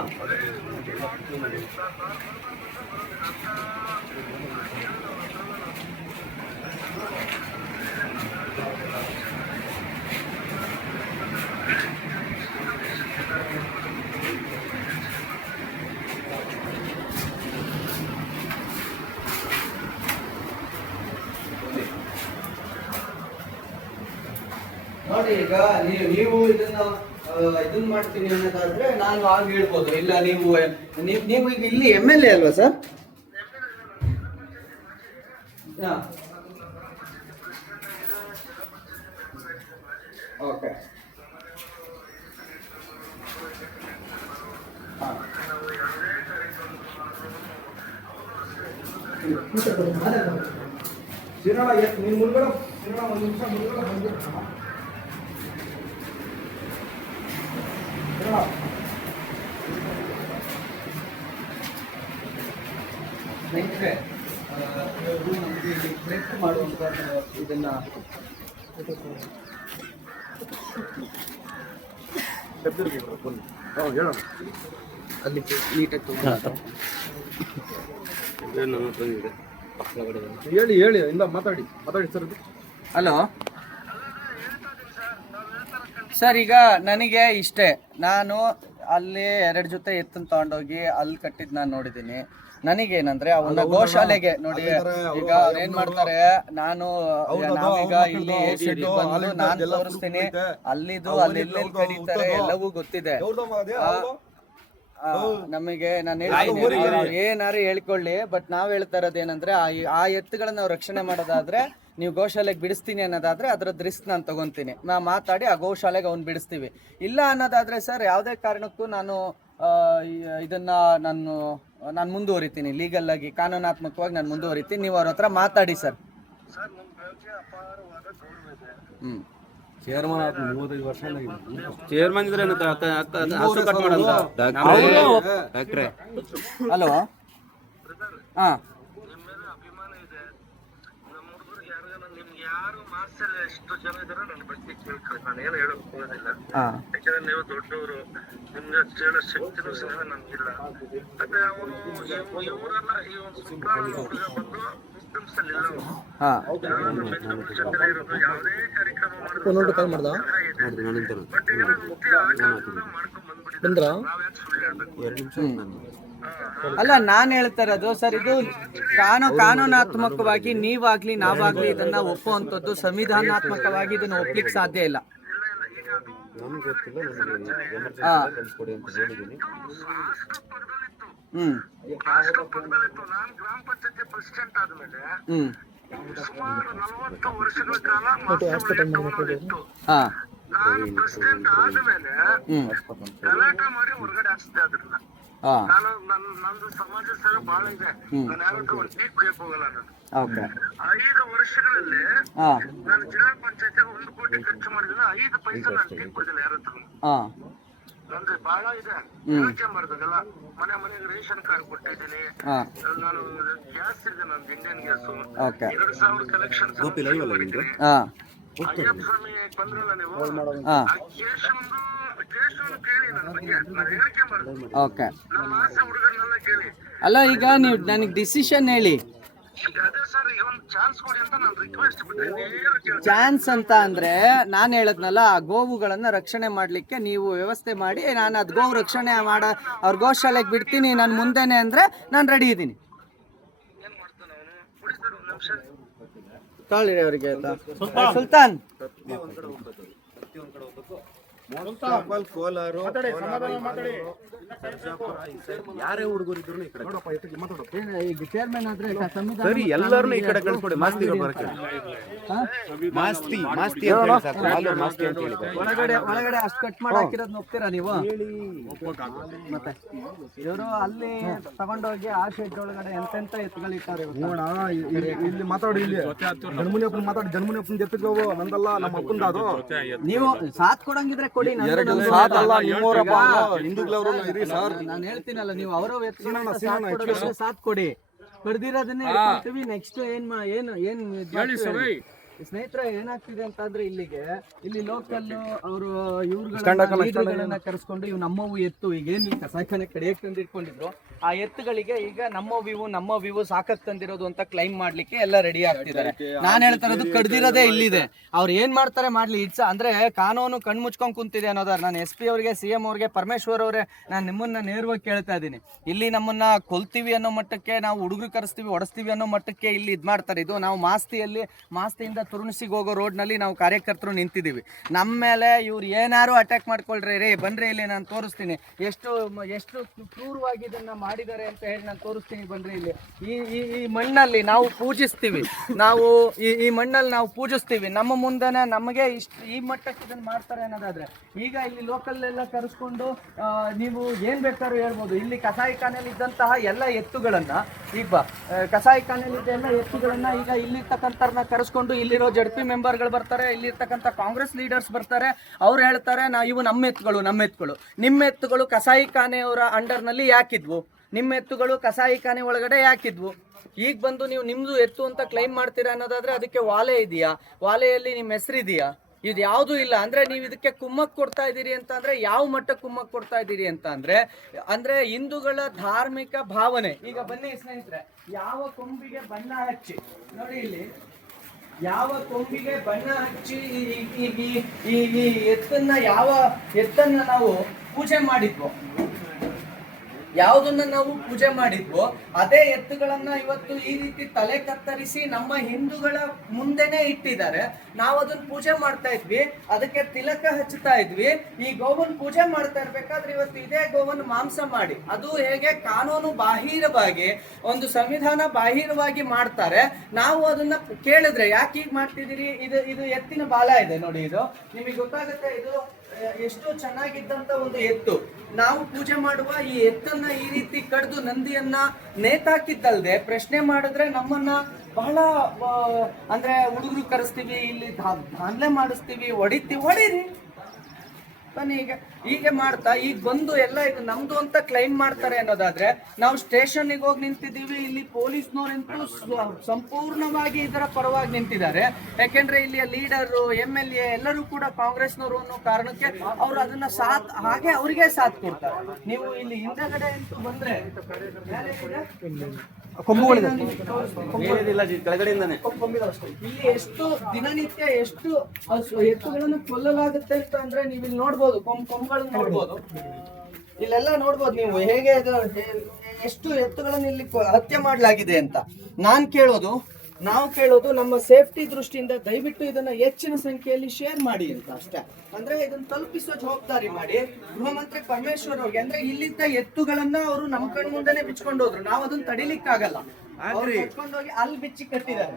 ನೋಡಿ, ಈಗ ನೀವು ಇದನ್ನ ಮಾಡ್ತೀನಿ ಅನ್ನೋದಾದ್ರೆ ನಾನು ಆಗ ಹೇಳ್ಬೋದು. ಇಲ್ಲ ನೀವು ಈಗ ಇಲ್ಲಿ MLA ಅಲ್ವಾ ಸರ್? ಓಕೆ. ನೀನ್ ಮುಳುಗಡೆ ಒಂದು ನಿಮಿಷ ಮುಳುಗಡೆ ಬಂದು ಮಾಡುವಂತ ಇದನ್ನ ಅಲ್ಲಿ ನೀಟಾಗಿ ಹೇಳಿ ಇಲ್ಲ ಮಾತಾಡಿ ಸರ್. ಹಲೋ ಸರ್, ಈಗ ನನಗೆ ಇಷ್ಟೇ. ನಾನು ಅಲ್ಲಿ 2 ಜೊತೆ ಎತ್ತನ್ನು ತಗೊಂಡೋಗಿ ಅಲ್ಲಿ ಕಟ್ಟಿದ್ ನಾನು ನೋಡಿದ್ದೀನಿ. ನನಗೇನಂದ್ರೆ ಅವನ್ನ ಗೋಶಾಲೆಗೆ ನೋಡಿ, ಈಗ ಏನ್ ಮಾಡ್ತಾರೆ, ನಾವೀಗ ಇಲ್ಲಿ ಬಂದು ನಾನು ತೋರಿಸ್ತೀನಿ, ಅಲ್ಲಿದು ಅಲ್ಲಿ ಕಡಿತಾರೆ ಎಲ್ಲವೂ ಗೊತ್ತಿದೆ ನಮಗೆ. ನಾನು ಹೇಳ್ತೀನಿ ಏನಾರು ಹೇಳ್ಕೊಳ್ಳಿ, ಬಟ್ ನಾವ್ ಹೇಳ್ತಾ ಇರೋದೇನಂದ್ರೆ ಆ ಎತ್ತುಗಳನ್ನ ನಾವು ರಕ್ಷಣೆ ಮಾಡೋದಾದ್ರೆ ನೀವು ಗೋಶಾಲೆಗೆ ಬಿಡಿಸ್ತೀನಿ ಅನ್ನೋದಾದ್ರೆ ಅದ್ರದ್ದು ರಿಸ್ಕ್ ನಾನು ತಗೊಂತೀನಿ. ನಾವು ಮಾತಾಡಿ ಆ ಗೋಶಾಲೆಗೆ ಅವ್ನು ಬಿಡಿಸ್ತೀವಿ. ಇಲ್ಲ ಅನ್ನೋದಾದ್ರೆ ಸರ್ ಯಾವುದೇ ಕಾರಣಕ್ಕೂ ನಾನು ಇದನ್ನ ನಾನು ಮುಂದುವರಿತೀನಿ. ಲೀಗಲ್ ಆಗಿ ಕಾನೂನಾತ್ಮಕವಾಗಿ ನಾನು ಮುಂದುವರಿತೀನಿ. ನೀವು ಅವ್ರ ಹತ್ರ ಮಾತಾಡಿ ಸರ್. ಚೇರ್ಮನ್ 35 ವರ್ಷ ಚೇರ್ಮನ್ ಇದ್ರೆ ಹಲೋ ಹಾ ಎಷ್ಟು ಜನ ಇದಾರೆ ನನ್ನ ಬಗ್ಗೆ ಕೇಳ್ಕೊಳ್ಳಿ. ನಾನು ಏನು ಹೇಳಕ್ ಹೋಗೋದಿಲ್ಲ, ಯಾಕಂದ್ರೆ ನೀವು ದೊಡ್ಡವರು, ನಿಮ್ಗೆ ಹೇಳೋ ಶಕ್ತಿನೂ ಸಹ ನನ್ಗಿಲ್ಲ. ಮತ್ತೆ ಅವನು ಇವರೆಲ್ಲ ಈ ಒಂದು ಸುಲ್ತಾನ ಹುಡುಗ ಬಂದು ಮುಸ್ಲಿಮ್ಸ್ ಅಲ್ಲಿ ಇಲ್ಲ, ಜೊತೆ ಇರೋದು ಯಾವುದೇ ಕಾರ್ಯಕ್ರಮ ಮಾಡಿದ್ರು ಬಟ್ ಇದೆಲ್ಲ ಮುಖ್ಯ ಆಚಾರದಿಂದ ಮಾಡ್ಕೊಂಡ್ ಬಂದ್ಬಿಟ್ಟಿದ್ರೆ ನಾವ್ ಯಾಕೆ ಸುಳ್ಳು ಹೇಳ್ಬೇಕು? ಅಲ್ಲ, ನಾನ್ ಹೇಳ್ತಾ ಇರೋದು ಸರ್, ಇದು ಕಾನೂನಾತ್ಮಕವಾಗಿ ನೀವಾಗ್ಲಿ ನಾವಾಗ್ಲಿ ಇದನ್ನ ಒಪ್ಪುವಂಥದ್ದು, ಸಂವಿಧಾನಾತ್ಮಕವಾಗಿ ಇದನ್ನ ಒಪ್ಲಿಕ್ಕೆ ಸಾಧ್ಯ ಇಲ್ಲ. ನಾನು ಗ್ರಾಮ ಪಂಚಾಯತಿ ಪ್ರೆಸಿಡೆಂಟ್ ಆದ್ಮೇಲೆ ಸುಮಾರು 40 ವರ್ಷಗಳ ಕಾಲ ಇತ್ತು. ನಾನು ಪ್ರೆಸಿಡೆಂಟ್ ಆದ್ಮೇಲೆ ಗಲಾಟೆ ಮಾಡಿ ಹೊರಗಡೆ ಹಾಕ್ಸಿದೆ. ಅದ್ರನ್ನ ಹಾ ನಂದು ಸಮಾಜ ಸೇವೆ ಬಹಳ ಇದೆ. ನಾನು ಯಾವತ್ತೂ ಒಂದು ಟೀಕ್ ಕುಡಿಯಕ್ ಹೋಗಲ್ಲ ನಾನು. ಓಕೆ 5 ವರ್ಷಗಳಲ್ಲಿ ಹಾ ನಾನು ಜಿಲ್ಲಾ ಪಂಚಾಯತ್ 1 ಕೋಟಿ ಖರ್ಚು ಮಾಡಿದ್ರೆ 5 ಪೈಸೆ ನಾನು ಟೀಕ್ ಕುಡಿದಿಲ್ಲ ಯಾರ ಹತ್ರ. ಹಾ ನಂದು ಬಹಳ ಇದೆ. ಯೋಚನೆ ಮಾಡ್ಬೇಕಲ್ಲ. ಮನೆಗೆ ರೇಷನ್ ಕಾರ್ಡ್ ಕೊಟ್ಟಿದ್ದೀನಿ. ಹಾ ನಾನು ಗ್ಯಾಸ್ ಇದೆ, ನಂದು ಇಂಡಿಯನ್ ಗ್ಯಾಸ್. ಓಕೆ 2000 ಕಲೆಕ್ಷನ್ ಮಾಡಿದ್ದೀನಿ. ಹಾ ಅಯ್ಯಪ್ಪ ಸ್ವಾಮಿ ಬಂದ್ರಲ್ಲ ನೀವು, ಹಾ ಆ ಕೇಶವನ್ನು ಕೇಳಿ ನನ್ನ ಬಗ್ಗೆ ನಾನು ಹೇಳಿಕೆ ಮಾಡಿದೆ. ಓಕೆ ನಮ್ಮ ಆಸೆ ಹುಡುಗರನ್ನೆಲ್ಲ ಕೇಳಿ. ಅಲ್ಲ ಈಗ ನೀವು ನನಗೆ ಡಿಸಿಷನ್ ಹೇಳಿ. ಈಗ ಅದೇ ಸರ್, ಈಗ ಒಂದು ಚಾನ್ಸ್ ಕೊಡಿ ಅಂತ ನಾನು ರಿಕ್ವೆಸ್ಟ್ ಬಿಟ್ಟೆ. ಚಾನ್ಸ್ ಅಂತ ಅಂದ್ರೆ ನಾನು ಹೇಳದ್ನಲ್ಲ, ಆ ಗೋವುಗಳನ್ನ ರಕ್ಷಣೆ ಮಾಡ್ಲಿಕ್ಕೆ ನೀವು ವ್ಯವಸ್ಥೆ ಮಾಡಿ, ನಾನು ಅದು ಗೋವು ರಕ್ಷಣೆ ಅವ್ರ ಗೋಶಾಲೆಗೆ ಬಿಡ್ತೀನಿ ನಾನು ಮುಂದೆನೆ ಅಂದ್ರೆ ನಾನು ರೆಡಿ ಇದ್ದೀನಿ. ಏನ್ ಮಾಡ್ತಾನೆ ಅವನು? ಕೊಡಿ ಸರ್ ಒಂದು ನಿಮಿಷ. ತಾಳಿ ಅವರಿಗೆ ಸುಲ್ತಾನ್ ಯಾರೇ ಹುಡುಗರು ಇದ್ರು ಈ ಕಡೆ ಈಗ ಚೇರ್ಮನ್ ಆದ್ರೆ ಸರಿ, ಎಲ್ಲರನ್ನು ಈ ಕಡೆ ಕಳ್ಸ್ಕೊಡಿ. ಮಾಸ್ತಿಗಳು ಬರಕ್ಕೆ ಮಾಸ್ತಿ ಮಾಸ್ತಿ ಅಂತ ಹೇಳಿ ಸಾಕು. ಹಾಲು ಮಾಸ್ತಿ ಅಂತ ಹೇಳಿ. ಒಳಗಡೆ ಅಷ್ಟು ಕಟ್ ಮಾಡಿ ಹಾಕಿರೋದು ಒಪ್ತೀರಾ ನೀವು? ಮತ್ತೆ ಇವರು ಅಲ್ಲಿ ತಗೊಂಡೋಗಿ ಆ ಶೆಡ್ ಒಳಗಡೆ ಎಂತೆಂತ ಎತ್ತುಗಳಿಟ್ಟಾರೆ ಇಲ್ಲಿ ಮಾತಾಡಿ, ಇಲ್ಲಿ ಜನ್ಮುನಿಯಪ್ಪನ ಮಾತಾಡಿ. ಜನ್ಮುನಿಯಪ್ಪನ ಎತ್ತಿದ್ವು ನಂದಲ್ಲ, ನಮ್ಮ ಅಪ್ಪಂದ ಅದು. ನೀವು ಸಾಥ್ ಕೊಡಂಗಿದ್ರೆ ಕೊಡಿ. ಹಿಂದೂಗಳವರು ಇರಿ ಸರ್. ನಾನು ಹೇಳ್ತೀನಲ್ಲ, ನೀವು ಅವರ ಸಾಥ್ ಕೊಡಿ. ಬರ್ದಿರೋದನ್ನೇ ಹೇಳ್ಕೊಡ್ತೀವಿ. ನೆಕ್ಸ್ಟ್ ಏನ್ ಸ್ನೇಹಿತರೆ ಏನಾಗ್ತಿದೆ ಅಂತಂದ್ರೆ, ಇಲ್ಲಿ ಲೋಕಲ್ ಅವರು ಇವ್ರುಗಳನ್ನ ಕರೆಸ್ಕೊಂಡು ಇವು ನಮ್ಮವು ಎತ್ತು ಈಗ ಏನು ಕಸಾಯಿಖಾನೆ ಕಡಿಯಕ್ಕೆ ತಂದು ಇಟ್ಕೊಂಡಿದ್ರು, ಆ ಎತ್ತುಗಳಿಗೆ ಈಗ ನಮ್ಮ ವಿವು ಸಾಕಕ್ ತಂದಿರೋದು ಅಂತ ಕ್ಲೈಮ್ ಮಾಡ್ಲಿಕ್ಕೆ ಎಲ್ಲ ರೆಡಿ ಆಗ್ತಿದ್ದಾರೆ. ನಾನು ಹೇಳ್ತಾ ಇರೋದು ಕಡ್ದಿರೋದೇ ಇಲ್ಲಿದೆ. ಅವ್ರು ಏನ್ ಮಾಡ್ತಾರೆ ಮಾಡ್ಲಿ. ಅಂದ್ರೆ ಕಾನೂನು ಕಣ್ಮುಚ್ಕೊಂಡ್ ಕುಂತಿದೆ ಅನ್ನೋದಾದ್ರೆ ನಾನು SP ಅವ್ರಿಗೆ, CM ಅವ್ರಿಗೆ, ಪರಮೇಶ್ವರ್ ಅವರೇ, ನಾನು ನಿಮ್ಮನ್ನ ನೇರವಾಗಿ ಕೇಳ್ತಾ ಇದ್ದೀನಿ. ಇಲ್ಲಿ ನಮ್ಮನ್ನ ಕೊಲ್ತೀವಿ ಅನ್ನೋ ಮಟ್ಟಕ್ಕೆ, ನಾವು ಹುಡುಗರು ಕರೆಸ್ತೀವಿ ಹೊಡೆಸ್ತೀವಿ ಅನ್ನೋ ಮಟ್ಟಕ್ಕೆ ಇಲ್ಲಿ ಇದ್ ಮಾಡ್ತಾರೆ. ಇದು ನಾವು ಮಾಸ್ತಿಯಿಂದ ತುರುಣಿಸಿಗೆ ಹೋಗೋ ರೋಡ್ನಲ್ಲಿ ನಾವು ಕಾರ್ಯಕರ್ತರು ನಿಂತಿದ್ದೀವಿ. ನಮ್ಮ ಮೇಲೆ ಇವ್ರು ಏನಾರು ಅಟ್ಯಾಕ್ ಮಾಡ್ಕೊಳ್ರಿ ರೀ, ಬನ್ರಿ ಇಲ್ಲಿ ನಾನು ತೋರಿಸ್ತೀನಿ ಎಷ್ಟು ಕ್ರೂರವಾಗಿ ಇದನ್ನ ಮಾಡಿದ್ದಾರೆ ಅಂತ ಹೇಳಿ ನಾನು ತೋರಿಸ್ತೀನಿ. ಬನ್ರಿ ಇಲ್ಲಿ ಈ ಮಣ್ಣಲ್ಲಿ ನಾವು ಪೂಜಿಸ್ತೀವಿ, ಈ ಮಣ್ಣಲ್ಲಿ ನಾವು ಪೂಜಿಸ್ತೀವಿ. ನಮ್ಮ ಮುಂದೆನೆ ನಮಗೆ ಈ ಮಟ್ಟಕ್ಕೆ ಇದನ್ನ ಮಾಡ್ತಾರೆ ಅನ್ನೋದಾದ್ರೆ, ಈಗ ಇಲ್ಲಿ ಲೋಕಲ್ ಎಲ್ಲ ಕರೆಸ್ಕೊಂಡು ನೀವು ಏನ್ ಬೇಕಾದ್ರೂ ಹೇಳ್ಬೋದು. ಇಲ್ಲಿ ಕಸಾಯಿಖಾನೆಯಲ್ಲಿ ಇದ್ದಂತಹ ಎಲ್ಲ ಎತ್ತುಗಳನ್ನ ಈಗ ಕಸಾಯಿಖಾನೆಯಲ್ಲಿ ಎಲ್ಲ ಎತ್ತುಗಳನ್ನ ಈಗ ಇಲ್ಲಿರ್ತಕ್ಕಂಥವ್ರನ್ನ ಕರೆಸ್ಕೊಂಡು, ಇಲ್ಲಿರೋ ಜಡ್ಪಿ ಮೆಂಬರ್ಗಳು ಬರ್ತಾರೆ, ಇಲ್ಲಿರ್ತಕ್ಕಂಥ ಕಾಂಗ್ರೆಸ್ ಲೀಡರ್ಸ್ ಬರ್ತಾರೆ. ಅವ್ರು ಹೇಳ್ತಾರೆ ಇವು ನಮ್ಮ ಎತ್ತುಗಳು. ನಿಮ್ಮ ಎತ್ತುಗಳು ಕಸಾಯಿಖಾನೆಯವರ ಅಂಡರ್ನಲ್ಲಿ ಯಾಕಿದ್ವು? ನಿಮ್ಮ ಎತ್ತುಗಳು ಕಸಾಯಿಖಾನೆ ಒಳಗಡೆ ಯಾಕಿದ್ವು? ಈಗ ಬಂದು ನೀವು ನಿಮ್ದು ಎತ್ತು ಅಂತ ಕ್ಲೈಮ್ ಮಾಡ್ತೀರಾ ಅನ್ನೋದಾದ್ರೆ ಅದಕ್ಕೆ ವಾಲೆ ಇದೆಯಾ? ವಾಲೆಯಲ್ಲಿ ನಿಮ್ಮ ಹೆಸರಿದೆಯಾ? ಇದು ಯಾವುದೂ ಇಲ್ಲ. ಅಂದ್ರೆ ನೀವು ಇದಕ್ಕೆ ಕುಮ್ಮಕ್ ಕೊಡ್ತಾ ಇದ್ದೀರಿ ಅಂತ ಅಂದ್ರೆ ಯಾವ ಮಟ್ಟಕ್ಕೆ ಕುಮ್ಮಕ್ ಕೊಡ್ತಾ ಇದ್ದೀರಿ ಅಂತ ಅಂದ್ರೆ ಹಿಂದೂಗಳ ಧಾರ್ಮಿಕ ಭಾವನೆ. ಈಗ ಬನ್ನಿ ಸ್ನೇಹಿತರೆ, ಯಾವ ಕೊಂಬಿಗೆ ಬಣ್ಣ ಹಚ್ಚಿ ನೋಡಿ, ಇಲ್ಲಿ ಯಾವ ಕೊಂಬಿಗೆ ಬಣ್ಣ ಹಚ್ಚಿ ಈ ಎತ್ತನ್ನ ನಾವು ಪೂಜೆ ಮಾಡಿದ್ವೋ, ಯಾವುದನ್ನ ನಾವು ಪೂಜೆ ಮಾಡಿದ್ವೋ ಅದೇ ಎತ್ತುಗಳನ್ನ ಇವತ್ತು ಈ ರೀತಿ ತಲೆ ಕತ್ತರಿಸಿ ನಮ್ಮ ಹಿಂದೂಗಳ ಮುಂದೆನೆ ಇಟ್ಟಿದ್ದಾರೆ. ನಾವು ಅದನ್ನ ಪೂಜೆ ಮಾಡ್ತಾ ಇದ್ವಿ, ಅದಕ್ಕೆ ತಿಲಕ ಹಚ್ಚುತ್ತಾ ಇದ್ವಿ. ಈ ಗೋವನ್ ಪೂಜೆ ಮಾಡ್ತಾ ಇರ್ಬೇಕಾದ್ರೆ ಇವತ್ತು ಇದೇ ಗೋವನ್ ಮಾಂಸ ಮಾಡಿ, ಅದು ಹೇಗೆ ಕಾನೂನು ಬಾಹಿರವಾಗಿ, ಒಂದು ಸಂವಿಧಾನ ಬಾಹಿರವಾಗಿ ಮಾಡ್ತಾರೆ. ನಾವು ಅದನ್ನ ಕೇಳಿದ್ರೆ ಯಾಕೆ ಹೀಗೆ ಮಾಡ್ತಿದ್ದೀರಿ? ಇದು ಎತ್ತಿನ ಬಾಲ ಇದೆ ನೋಡಿ, ಇದು ನಿಮಗೆ ಗೊತ್ತಾಗುತ್ತೆ. ಇದು ಎಷ್ಟು ಚೆನ್ನಾಗಿದ್ದಂತ ಒಂದು ಎತ್ತು. ನಾವು ಪೂಜೆ ಮಾಡುವ ಈ ಎತ್ತನ್ನ ಈ ರೀತಿ ಕಡ್ದು ನಂದಿಯನ್ನ ನೇತಾಕಿದ್ದಲ್ದೆ ಪ್ರಶ್ನೆ ಮಾಡಿದ್ರೆ ನಮ್ಮನ್ನ ಬಹಳ ಅಂದ್ರೆ ಹುಡುಗರು ಕರೆಸ್ತೀವಿ, ಇಲ್ಲಿ ದಾಂಧಲೆ ಮಾಡಿಸ್ತೀವಿ, ಹೊಡೀರಿ ಬನ್ನಿ. ಹೀಗೆ ಮಾಡ್ತಾ ಈಗ ಬಂದು ಎಲ್ಲ ಇದು ನಮ್ದು ಅಂತ ಕ್ಲೈಮ್ ಮಾಡ್ತಾರೆ ಅನ್ನೋದಾದ್ರೆ, ನಾವು ಸ್ಟೇಷನ್ಗೆ ಹೋಗಿ ನಿಂತಿದ್ದೀವಿ. ಇಲ್ಲಿ ಪೊಲೀಸ್ನವ್ರಂತೂ ಸಂಪೂರ್ಣವಾಗಿ ಇದರ ಪರವಾಗಿ ನಿಂತಿದ್ದಾರೆ. ಯಾಕೆಂದ್ರೆ ಇಲ್ಲಿಯ ಲೀಡರು, MLA ಎಲ್ಲರೂ ಕೂಡ ಕಾಂಗ್ರೆಸ್ನವರು ಅನ್ನೋ ಕಾರಣಕ್ಕೆ ಅವ್ರು ಅದನ್ನ ಹಾಗೆ ಅವರಿಗೆ ಸಾಥ್ ಕೊಡ್ತಾರೆ. ನೀವು ಇಲ್ಲಿ ಹಿಂದೆಗಡೆ ಬಂದ್ರೆ ಇಲ್ಲಿ ಎಷ್ಟು ದಿನನಿತ್ಯ ಎಷ್ಟು ಎತ್ತುಗಳನ್ನು ಕೊಲ್ಲಲಾಗುತ್ತೆ ಅಂತ ಅಂದ್ರೆ ನೀವು ಇಲ್ಲಿ ನೋಡ್ಬೋದು, ಕೊಂಬುಗಳನ್ನು ನೋಡ್ಬೋದು, ಇಲ್ಲೆಲ್ಲ ನೋಡ್ಬೋದು ನೀವು ಹೇಗೆ ಎಷ್ಟು ಎತ್ತುಗಳನ್ನು ಇಲ್ಲಿ ಹತ್ಯೆ ಮಾಡಲಾಗಿದೆ ಅಂತ. ನಾವು ಕೇಳೋದು ನಮ್ಮ ಸೇಫ್ಟಿ ದೃಷ್ಟಿಯಿಂದ ದಯವಿಟ್ಟು ಇದನ್ನ ಹೆಚ್ಚಿನ ಸಂಖ್ಯೆಯಲ್ಲಿ ಶೇರ್ ಮಾಡಿ ಅಂತ ಅಷ್ಟೇ. ಅಂದ್ರೆ ಇದನ್ನ ತಲುಪಿಸೋ ಜವಾಬ್ದಾರಿ ಮಾಡಿ ಗೃಹ ಮಂತ್ರಿ ಪರಮೇಶ್ವರ್ ಅವ್ರಿಗೆ. ಅಂದ್ರೆ ಇಲ್ಲಿದ್ದ ಎತ್ತುಗಳನ್ನ ಅವರು ನಮ್ಮ ಕಣ್ ಮುಂದೆನೆ ಬಿಚ್ಕೊಂಡು ಹೋದ್ರು, ನಾವು ಅದನ್ನ ತಡಿಲಿಕ್ಕಾಗಲ್ಲ. ಕಟ್ಕೊಂಡೋಗಿ ಅಲ್ಲಿ ಬಿಚ್ಚಿ ಕಟ್ಟಿದ್ದಾರೆ,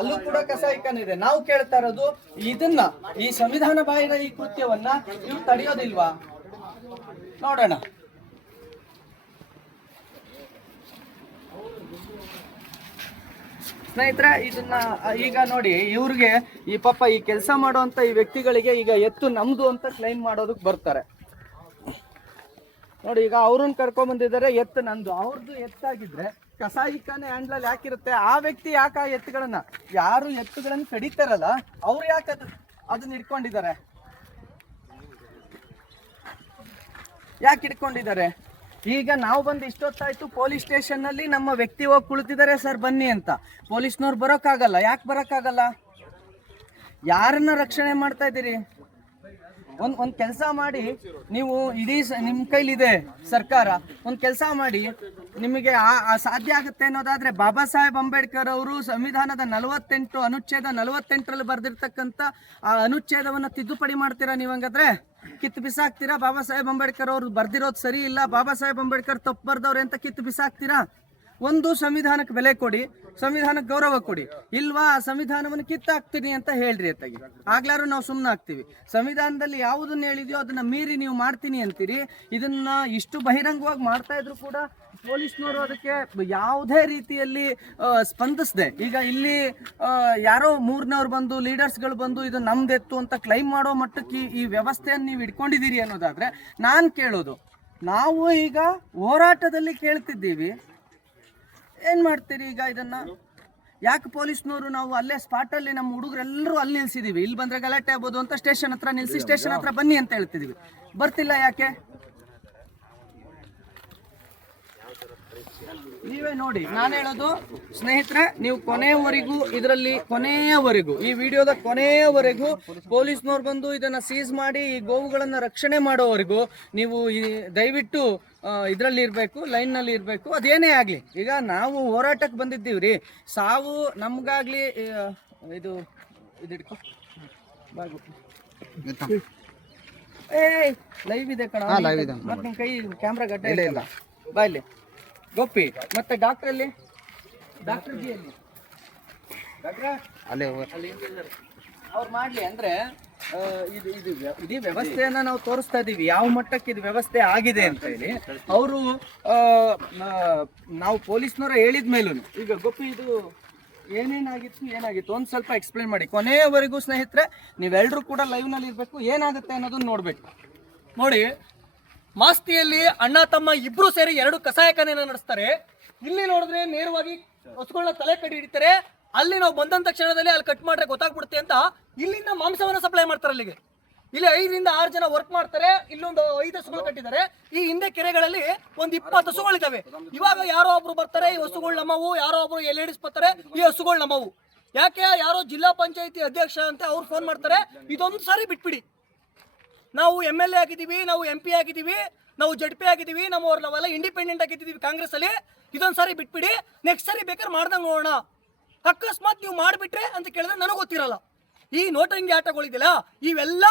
ಅಲ್ಲೂ ಕೂಡ ಕಸಾಯಿಖಾನೆ ಇದೆ. ನಾವು ಕೇಳ್ತಾ ಇರೋದು ಇದನ್ನ, ಈ ಸಂವಿಧಾನ ಬಾಹಿರ ಈ ಕೃತ್ಯವನ್ನ ಇವ್ರು ತಡೆಯೋದಿಲ್ವಾ? ನೋಡೋಣ. ಸ್ನೇಹಿತರೆ ಇದನ್ನ ಈಗ ನೋಡಿ ಇವ್ರಿಗೆ ಈ ಪಾಪ ಈ ಕೆಲಸ ಮಾಡುವಂತ ಈ ವ್ಯಕ್ತಿಗಳಿಗೆ ಈಗ ಎತ್ತು ನಮ್ದು ಅಂತ ಕ್ಲೈಮ್ ಮಾಡೋದಕ್ಕೆ ಬರ್ತಾರೆ ನೋಡಿ. ಈಗ ಅವ್ರನ್ನ ಕರ್ಕೊಂಡ್ ಬಂದಿದ್ದಾರೆ, ಎತ್ತು ನಂದು, ಅವ್ರದ್ದು ಎತ್ತಾಗಿದ್ರೆ ಕಸಾಯಿಖಾನೆ ಹ್ಯಾಂಡ್ಲಲ್ಲಿ ಯಾಕಿರುತ್ತೆ, ಆ ವ್ಯಕ್ತಿ ಯಾಕೆ ಆ ಎತ್ತುಗಳನ್ನ, ಯಾರು ಎತ್ತುಗಳನ್ನ ಕಡಿತಾರಲ್ಲ ಅವ್ರು ಯಾಕೆ ಅದನ್ನ ಇಟ್ಕೊಂಡಿದ್ದಾರೆ, ಯಾಕೆ ಇಟ್ಕೊಂಡಿದ್ದಾರೆ? ಈಗ ನಾವು ಬಂದು ಇಷ್ಟೊತ್ತಾಯ್ತು ಪೊಲೀಸ್ ಸ್ಟೇಷನ್ ನಲ್ಲಿ ನಮ್ಮ ವ್ಯಕ್ತಿ ಹೋಗಿ ಕುಳಿತಿದ್ದಾರೆ, ಸರ್ ಬನ್ನಿ ಅಂತ. ಪೊಲೀಸ್ನವ್ರು ಬರೋಕ್ಕಾಗಲ್ಲ. ಯಾಕೆ ಬರೋಕ್ಕಾಗಲ್ಲ? ಯಾರನ್ನ ರಕ್ಷಣೆ ಮಾಡ್ತಾ ಇದ್ದೀರಿ? ಒಂದ್ ಕೆಲಸ ಮಾಡಿ, ನೀವು ಇಡೀ ನಿಮ್ಮ ಕೈಲಿದೆ ಸರ್ಕಾರ, ಒಂದು ಕೆಲಸ ಮಾಡಿ, ನಿಮಗೆ ಸಾಧ್ಯ ಆಗುತ್ತೆ ಅನ್ನೋದಾದ್ರೆ ಬಾಬಾ ಸಾಹೇಬ್ ಅಂಬೇಡ್ಕರ್ ಅವರು ಸಂವಿಧಾನದ 48 ಅನುಚ್ಛೇದ 48ರಲ್ಲಿ ಬರೆದಿರ್ತಕ್ಕಂಥ ಆ ಅನುಚ್ಛೇದವನ್ನು ತಿದ್ದುಪಡಿ ಮಾಡ್ತೀರಾ? ನೀವು ಹಂಗಾದ್ರೆ ಕಿತ್ತು ಬಿಸಾಕ್ತೀರಾ? ಬಾಬಾ ಸಾಹೇಬ್ ಅಂಬೇಡ್ಕರ್ ಅವರು ಬರ್ದಿರೋದು ಸರಿ ಇಲ್ಲ, ಬಾಬಾ ಸಾಹೇಬ್ ಅಂಬೇಡ್ಕರ್ ತಪ್ಪು ಬರ್ದವ್ರೆ ಅಂತ ಕಿತ್ತು ಬಿಸಾಕ್ತೀರಾ? ಒಂದು ಸಂವಿಧಾನಕ್ಕೆ ಬೆಲೆ ಕೊಡಿ, ಸಂವಿಧಾನಕ್ಕೆ ಗೌರವ ಕೊಡಿ. ಇಲ್ವಾ ಸಂವಿಧಾನವನ್ನು ಕಿತ್ತಾಕ್ತೀನಿ ಅಂತ ಹೇಳ್ರಿ ಅತ್ತಾಗಿ, ಆಗ್ಲಾರು ನಾವು ಸುಮ್ಮನೆ ಆಗ್ತೀವಿ. ಸಂವಿಧಾನದಲ್ಲಿ ಯಾವುದನ್ನ ಹೇಳಿದೆಯೋ ಅದನ್ನ ಮೀರಿ ನೀವು ಮಾಡ್ತೀನಿ ಅಂತೀರಿ. ಇದನ್ನ ಇಷ್ಟು ಬಹಿರಂಗವಾಗಿ ಮಾಡ್ತಾ ಇದ್ರು ಕೂಡ ಪೊಲೀಸ್ನವರು ಅದಕ್ಕೆ ಯಾವುದೇ ರೀತಿಯಲ್ಲಿ ಸ್ಪಂದಿಸದೆ, ಈಗ ಇಲ್ಲಿ ಯಾರೋ ಮೂರನವ್ರು ಬಂದು ಲೀಡರ್ಸ್ಗಳು ಬಂದು ಇದು ನಮ್ದೆತ್ತು ಅಂತ ಕ್ಲೈಮ್ ಮಾಡೋ ಮಟ್ಟಕ್ಕೆ ಈ ವ್ಯವಸ್ಥೆಯನ್ನು ನೀವು ಇಟ್ಕೊಂಡಿದ್ದೀರಿ ಅನ್ನೋದಾದ್ರೆ ನಾನು ಕೇಳೋದು, ನಾವು ಈಗ ಹೋರಾಟದಲ್ಲಿ ಕೇಳ್ತಿದ್ದೀವಿ, ಏನು ಮಾಡ್ತೀರಿ ಈಗ ಇದನ್ನ? ಯಾಕೆ ಪೊಲೀಸ್ನವರು ನಾವು ಅಲ್ಲೇ ಸ್ಪಾಟಲ್ಲಿ ನಮ್ಮ ಹುಡುಗರೆಲ್ಲರೂ ಅಲ್ಲಿ ನಿಲ್ಸಿದ್ದೀವಿ, ಇಲ್ಲಿ ಬಂದರೆ ಗಲಾಟೆ ಆಗ್ಬೋದು ಅಂತ ಸ್ಟೇಷನ್ ಹತ್ರ ನಿಲ್ಲಿಸಿ ಸ್ಟೇಷನ್ ಹತ್ರ ಬನ್ನಿ ಅಂತ ಹೇಳ್ತಿದ್ದೀವಿ, ಬರ್ತಿಲ್ಲ ಯಾಕೆ? ನೀವೇ ನೋಡಿ. ನಾನು ಹೇಳೋದು ಸ್ನೇಹಿತರೆ, ನೀವು ಕೊನೆಯವರೆಗೂ ಇದರಲ್ಲಿ ಕೊನೆಯವರೆಗೂ ಈ ವಿಡಿಯೋದ ಕೊನೆಯವರೆಗೂ ಪೊಲೀಸ್ನವ್ರು ಬಂದು ಇದನ್ನ ಸೀಸ್ ಮಾಡಿ ಈ ಗೋವುಗಳನ್ನು ರಕ್ಷಣೆ ಮಾಡೋವರೆಗೂ ನೀವು ದಯವಿಟ್ಟು ಇದರಲ್ಲಿ ಇರಬೇಕು, ಲೈನ್ನಲ್ಲಿ ಇರಬೇಕು. ಅದೇನೇ ಆಗಲಿ, ಈಗ ನಾವು ಹೋರಾಟಕ್ಕೆ ಬಂದಿದ್ದೀವಿ ರೀ. ಸಾವು ನಮಗಾಗ್ಲಿ ಇದು ಇದಿಡ್ಕೊ ಲೈವ್ ಇದೆ ಕಣ, ಮತ್ತೆ ನಿಮ್ಮ ಕೈ ಕ್ಯಾಮ್ರಾ ಗಡ್ಡ ಇಲ್ಲ ಬಾ ಇಲ್ಲಿ ಗೋಪಿ. ಮತ್ತೆ ಡಾಕ್ಟರ್ ಅಲ್ಲಿ, ಡಾಕ್ಟರ್ ಜಿ ಅಲ್ಲಿ ಅವ್ರು ಮಾಡ್ಲಿ ಅಂದ್ರೆ ಇಡೀ ವ್ಯವಸ್ಥೆಯನ್ನ ನಾವು ತೋರಿಸ್ತಾ ಇದೀವಿ, ಯಾವ ಮಟ್ಟಕ್ಕೆ ಇದು ವ್ಯವಸ್ಥೆ ಆಗಿದೆ ಅಂತ ಹೇಳಿ. ಅವರು ನಾವು ಪೊಲೀಸ್ನವರ ಹೇಳಿದ ಮೇಲೂ ಈಗ ಗೋಪಿ ಇದು ಏನಾಗಿತ್ತು ಒಂದು ಸ್ವಲ್ಪ ಎಕ್ಸ್ಪ್ಲೇನ್ ಮಾಡಿ ಕೊನೆಯವರೆಗೂ. ಸ್ನೇಹಿತರೆ, ನೀವೆಲ್ಲರೂ ಕೂಡ ಲೈವ್ ನಲ್ಲಿ ಇರ್ಬೇಕು, ಏನಾಗುತ್ತೆ ಅನ್ನೋದನ್ನ ನೋಡ್ಬೇಕು. ನೋಡಿ, ಮಾಸ್ತಿಯಲ್ಲಿ ಅಣ್ಣ ತಮ್ಮ ಇಬ್ರು ಸೇರಿ 2 ಕಸಾಯಖಾನೆಯನ್ನು ನಡೆಸ್ತಾರೆ. ಇಲ್ಲಿ ನೋಡಿದ್ರೆ ನೇರವಾಗಿ ಹಸುಗಳನ್ನ ತಲೆ ಕಡಿ ಹಿಡಿತಾರೆ. ಅಲ್ಲಿ ನಾವು ಬಂದಂತ ಕ್ಷಣದಲ್ಲಿ ಅಲ್ಲಿ ಕಟ್ ಮಾಡ್ರೆ ಗೊತ್ತಾಗ್ಬಿಡುತ್ತೆ ಅಂತ ಇಲ್ಲಿಂದ ಮಾಂಸವನ್ನ ಸಪ್ಲೈ ಮಾಡ್ತಾರೆ. ಅಲ್ಲಿಗೆ ಇಲ್ಲಿ 5 ರಿಂದ 6 ಜನ ವರ್ಕ್ ಮಾಡ್ತಾರೆ. ಇಲ್ಲೊಂದು 5 ಹಸುಗಳು ಕಟ್ಟಿದ್ದಾರೆ. ಈ ಹಿಂದೆ ಕೆರೆಗಳಲ್ಲಿ ಒಂದು 20 ಹಸುಗಳಿದ್ದಾವೆ. ಇವಾಗ ಯಾರೋ ಒಬ್ರು ಬರ್ತಾರೆ, ಈ ಹಸುಗಳು ನಮ್ಮವು, ಯಾರೋ ಒಬ್ರು ಲೇಡೀಸ್ ಬರ್ತಾರೆ, ಈ ಹಸುಗಳು ನಮ್ಮವು. ಯಾಕೆ ಯಾರೋ ಜಿಲ್ಲಾ ಪಂಚಾಯತಿ ಅಧ್ಯಕ್ಷ ಅಂತ ಅವ್ರು ಫೋನ್ ಮಾಡ್ತಾರೆ, ಇದೊಂದು ಸಾರಿ ಬಿಟ್ಬಿಡಿ, ನಾವು MLA ಆಗಿದ್ದೀವಿ, ನಾವು MP ಆಗಿದ್ದೀವಿ, ನಾವು ZP ಆಗಿದ್ದೀವಿ, ನಾವೆಲ್ಲ ಇಂಡಿಪೆಂಡೆಂಟ್ ಆಗಿದ್ದೀವಿ ಕಾಂಗ್ರೆಸ್ ಅಲ್ಲಿ, ಇದೊಂದು ಸಾರಿ ಬಿಟ್ಬಿಡಿ, ನೆಕ್ಸ್ಟ್ ಸಾರಿ ಬೇಕಾದ್ರೆ ಮಾಡ್ದಂಗೆ ನೋಡೋಣ. ಅಕಸ್ಮಾತ್ ನೀವು ಮಾಡಿಬಿಟ್ರೆ ಅಂತ ಕೇಳಿದ್ರೆ ನನಗೆ ಗೊತ್ತಿರಲ್ಲ. ಈ ನೋಟಂಗಿ ಆಟಗಳಿದೆಯಲ್ಲ, ಇವೆಲ್ಲ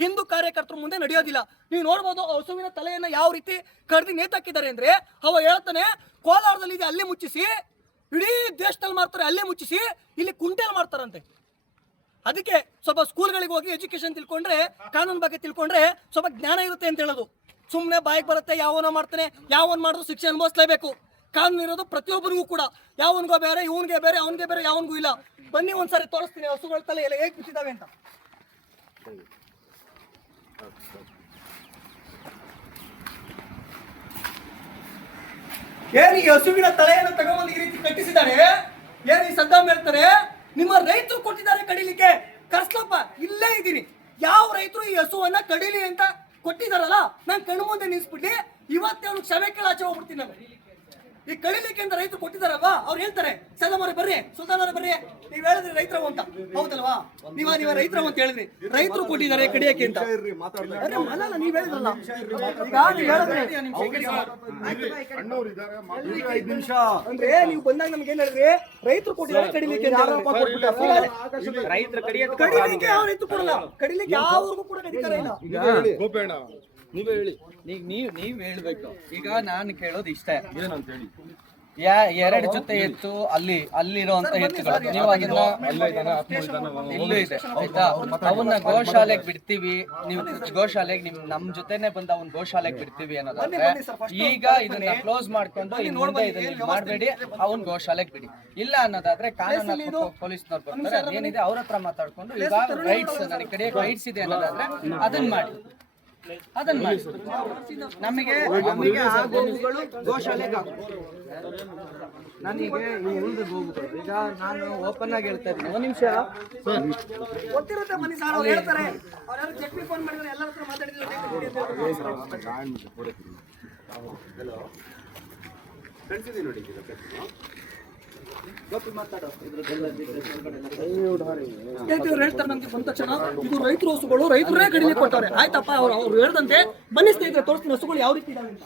ಹಿಂದೂ ಕಾರ್ಯಕರ್ತರ ಮುಂದೆ ನಡೆಯೋದಿಲ್ಲ. ನೀವು ನೋಡ್ಬೋದು ಹಸುವಿನ ತಲೆಯನ್ನ ಯಾವ ರೀತಿ ಕಡ್ದು ನೇತಾಕಿದ್ದಾರೆ ಅಂದ್ರೆ, ಅವ ಹೇಳ್ತಾನೆ ಕೋಲಾರದಲ್ಲಿ ಇದೆ ಅಲ್ಲಿ ಮುಚ್ಚಿಸಿ, ಇಡೀ ದೇಶದಲ್ಲಿ ಮಾಡ್ತಾರೆ ಅಲ್ಲಿ ಮುಚ್ಚಿಸಿ, ಇಲ್ಲಿ ಕುಂಟೆಲ್ ಮಾಡ್ತಾರಂತೆ. ಅದಕ್ಕೆ ಸ್ವಲ್ಪ ಸ್ಕೂಲ್ಗಳಿಗೆ ಹೋಗಿ ಎಜುಕೇಶನ್ ತಿಳ್ಕೊಂಡ್ರೆ, ಕಾನೂನು ಬಗ್ಗೆ ತಿಳ್ಕೊಂಡ್ರೆ ಸ್ವಲ್ಪ ಜ್ಞಾನ ಇರುತ್ತೆ ಅಂತ ಹೇಳೋದು. ಸುಮ್ಮನೆ ಬಾಯಿಗೆ ಬರುತ್ತೆ, ಯಾವನೋ ಮಾಡ್ತಾನೆ, ಯಾವನ್ ಮಾಡಿದ್ರು ಶಿಕ್ಷೆ ಅನುಭವಿಸ್ಲೇಬೇಕು. ಕಾನೂನು ಇರೋದು ಪ್ರತಿಯೊಬ್ಬರಿಗೂ ಕೂಡ, ಯಾವನ್ಗೋ ಬೇರೆ, ಇವನ್ಗೆ ಬೇರೆ, ಅವನಿಗೆ ಬೇರೆ, ಯಾವನ್ಗೂ ಇಲ್ಲ. ಬನ್ನಿ ಒಂದ್ಸಾರಿ ತೋರಿಸ್ತೀನಿ ಹಸುಗಳ ತಲೆ ಎಲ್ಲ ಹೇಗೆ ಬಿಟ್ಟಿದ್ದಾವೆ ಅಂತ. ಏನ್ ಈ ಹಸುವಿನ ತಲೆಯನ್ನು ತಗೊಂಡು ಈ ರೀತಿ ಕಟ್ಟಿಸಿದ್ದಾರೆ? ಏನ್ ಈ ಸದ್ದಾಮ್ ಹೇಳ್ತಾರೆ, ನಿಮ್ಮ ರೈತರು ಕೊಟ್ಟಿದ್ದಾರೆ ಕಡಿಲಿಕ್ಕೆ, ಕರ್ಸ್ಲಪ್ಪ ಇಲ್ಲೇ ಇದ್ದೀನಿ. ಯಾವ ರೈತರು ಈ ಹಸುವನ್ನ ಕಡಿಲಿ ಅಂತ ಕೊಟ್ಟಿದಾರಲ್ಲ, ನಾನು ಕಣ್ಣು ಮುಂದೆ ನಿಲ್ಸ್ಬಿಟ್ಟು ಇವತ್ತೇ ಅವ್ನು ಕ್ಷಮೆ ಕೇಳಿ ಆಚೆ ಹೋಗ್ಬಿಡ್ತೀನಿ. ನಾನು ಈ ಕಡಿಲಿಕ್ಕೆ ಅಂತ ರೈತರು ಕೊಟ್ಟಿದಾರಲ್ವಾ, ಅವ್ರು ಹೇಳ್ತಾರೆ ಸದ್ದಾಮ್ ಅವ್ರೆ ಬರ್ರಿ, ಸುಲ್ತಾನ್ ಅವ್ರೆ ಬರ್ರಿ, ನೀವ್ ಹೇಳಿದ್ರಿ ರೈತರವ ಅಂತ, ಹೌದಲ್ವಾ? ನೀವ ರೈತರವ ಅಂತ ಹೇಳಿದ್ರಿ, ರೈತರು ಕೊಟ್ಟಿದ್ದಾರೆ ಕಡಿಯಕ್ಕೆ ಅಂತ. ನೀವ್ ಹೇಳಿದ್ರಲ್ಲ, ಅಂದ್ರೆ ನೀವು ಬಂದಾಗ ನಮ್ಗೆ ಏನ್ ಹೇಳಿದ್ರಿ, ರೈತರು ಕೊಟ್ಟಿದ್ದಾರೆ ಕಡಿಲಿಕ್ಕೆ. ಕಡಿಲಿಕ್ಕೆ ಯಾವ ರೈತರು ಕೊಡಲ್ಲ, ಕಡಿಲಿಕ್ಕೆ ಯಾವ್ರಿಗೂ ಕೂಡ ಕಡಿತಾರ ಇಲ್ಲ. ನೀವೇ ಹೇಳಿ, ನೀವ್ ಹೇಳ್ಬೇಕು. ಈಗ ನಾನು ಕೇಳೋದು ಇಷ್ಟ, ಏನಂತ ಹೇಳಿ, ಎರಡು ಜೊತೆ ಎತ್ತು ಅಲ್ಲಿರುವಂತ ಎತ್ತುಗಳು ನೀವು ಅದನ್ನ ಇಲ್ಲೂ ಇದೆ ಆಯ್ತಾ, ಅವನ್ನ ಗೋಶಾಲೆಗೆ ಬಿಡ್ತೀವಿ, ನೀವು ಗೋಶಾಲೆಗೆ ನಮ್ ಜೊತೆನೆ ಬಂದು ಅವ್ನ ಗೋಶಾಲೆಗೆ ಬಿಡ್ತೀವಿ ಅನ್ನೋದಾದ್ರೆ ಈಗ ಇದನ್ನ ಕ್ಲೋಸ್ ಮಾಡ್ಕೊಂಡು ಇನ್ ಮುಂದೆ ಇದನ್ನ ಮಾಡಬೇಡಿ, ಅವ್ನ್ ಗೋಶಾಲೆಗೆ ಬಿಡಿ. ಇಲ್ಲ ಅನ್ನೋದಾದ್ರೆ ಕಾನೂನು ಪೊಲೀಸ್ನವ್ರು ಬರ್ತಾರೆ, ಅದೇನಿದೆ ಅವ್ರ ಹತ್ರ ಮಾತಾಡ್ಕೊಂಡು ಈಗ ರೈಟ್ಸ್ ನನಗೆ ಕಡೆ ರೈಟ್ಸ್ ಇದೆ ಅನ್ನೋದಾದ್ರೆ ಅದನ್ನ ಮಾಡಿ. ನಮಗೆ ಆ ಗೋವುಗಳು ಗೋಶಾಲೆಗೆ ಹಾಕ್ಬೇಕು. ನನಗೆ ಈ ಉಳಿದ ಗೋವುಗಳು ಈಗ ನಾನು ಓಪನ್ ಆಗಿ ಹೇಳ್ತಾ ಇದ್ದೀನಿ. ಒಂದು ನಿಮಿಷ ಗೊತ್ತಿರುತ್ತೆ ಬನ್ನಿ ಸರ್, ಅವ್ರು ಹೇಳ್ತಾರೆ. ಅವ್ರು ಚೆಕ್ ಫೋನ್ ಮಾಡಿದ್ರೆ ಎಲ್ಲರ ಹತ್ರ ಮಾತಾಡಿದ್ರೆ ಹೇಳ್ತಾರೆ ನಮ್ಗೆ ಬಂದ ತಕ್ಷಣ ಇದು ರೈತರು ಹಸುಗಳು, ರೈತರೇ ಕಡಿಮೆ ಕೊಟ್ಟವ್ರೆ. ಆಯ್ತಪ್ಪ, ಅವ್ರು ಹೇಳ್ದಂತೆ ಬನ್ನಿ ಸ್ನೇಹಿತರೆ ತೋರಿಸ್ತೀನಿ ಹಸುಗಳು ಯಾವ ರೀತಿ ಇದಾವೆ ಅಂತ.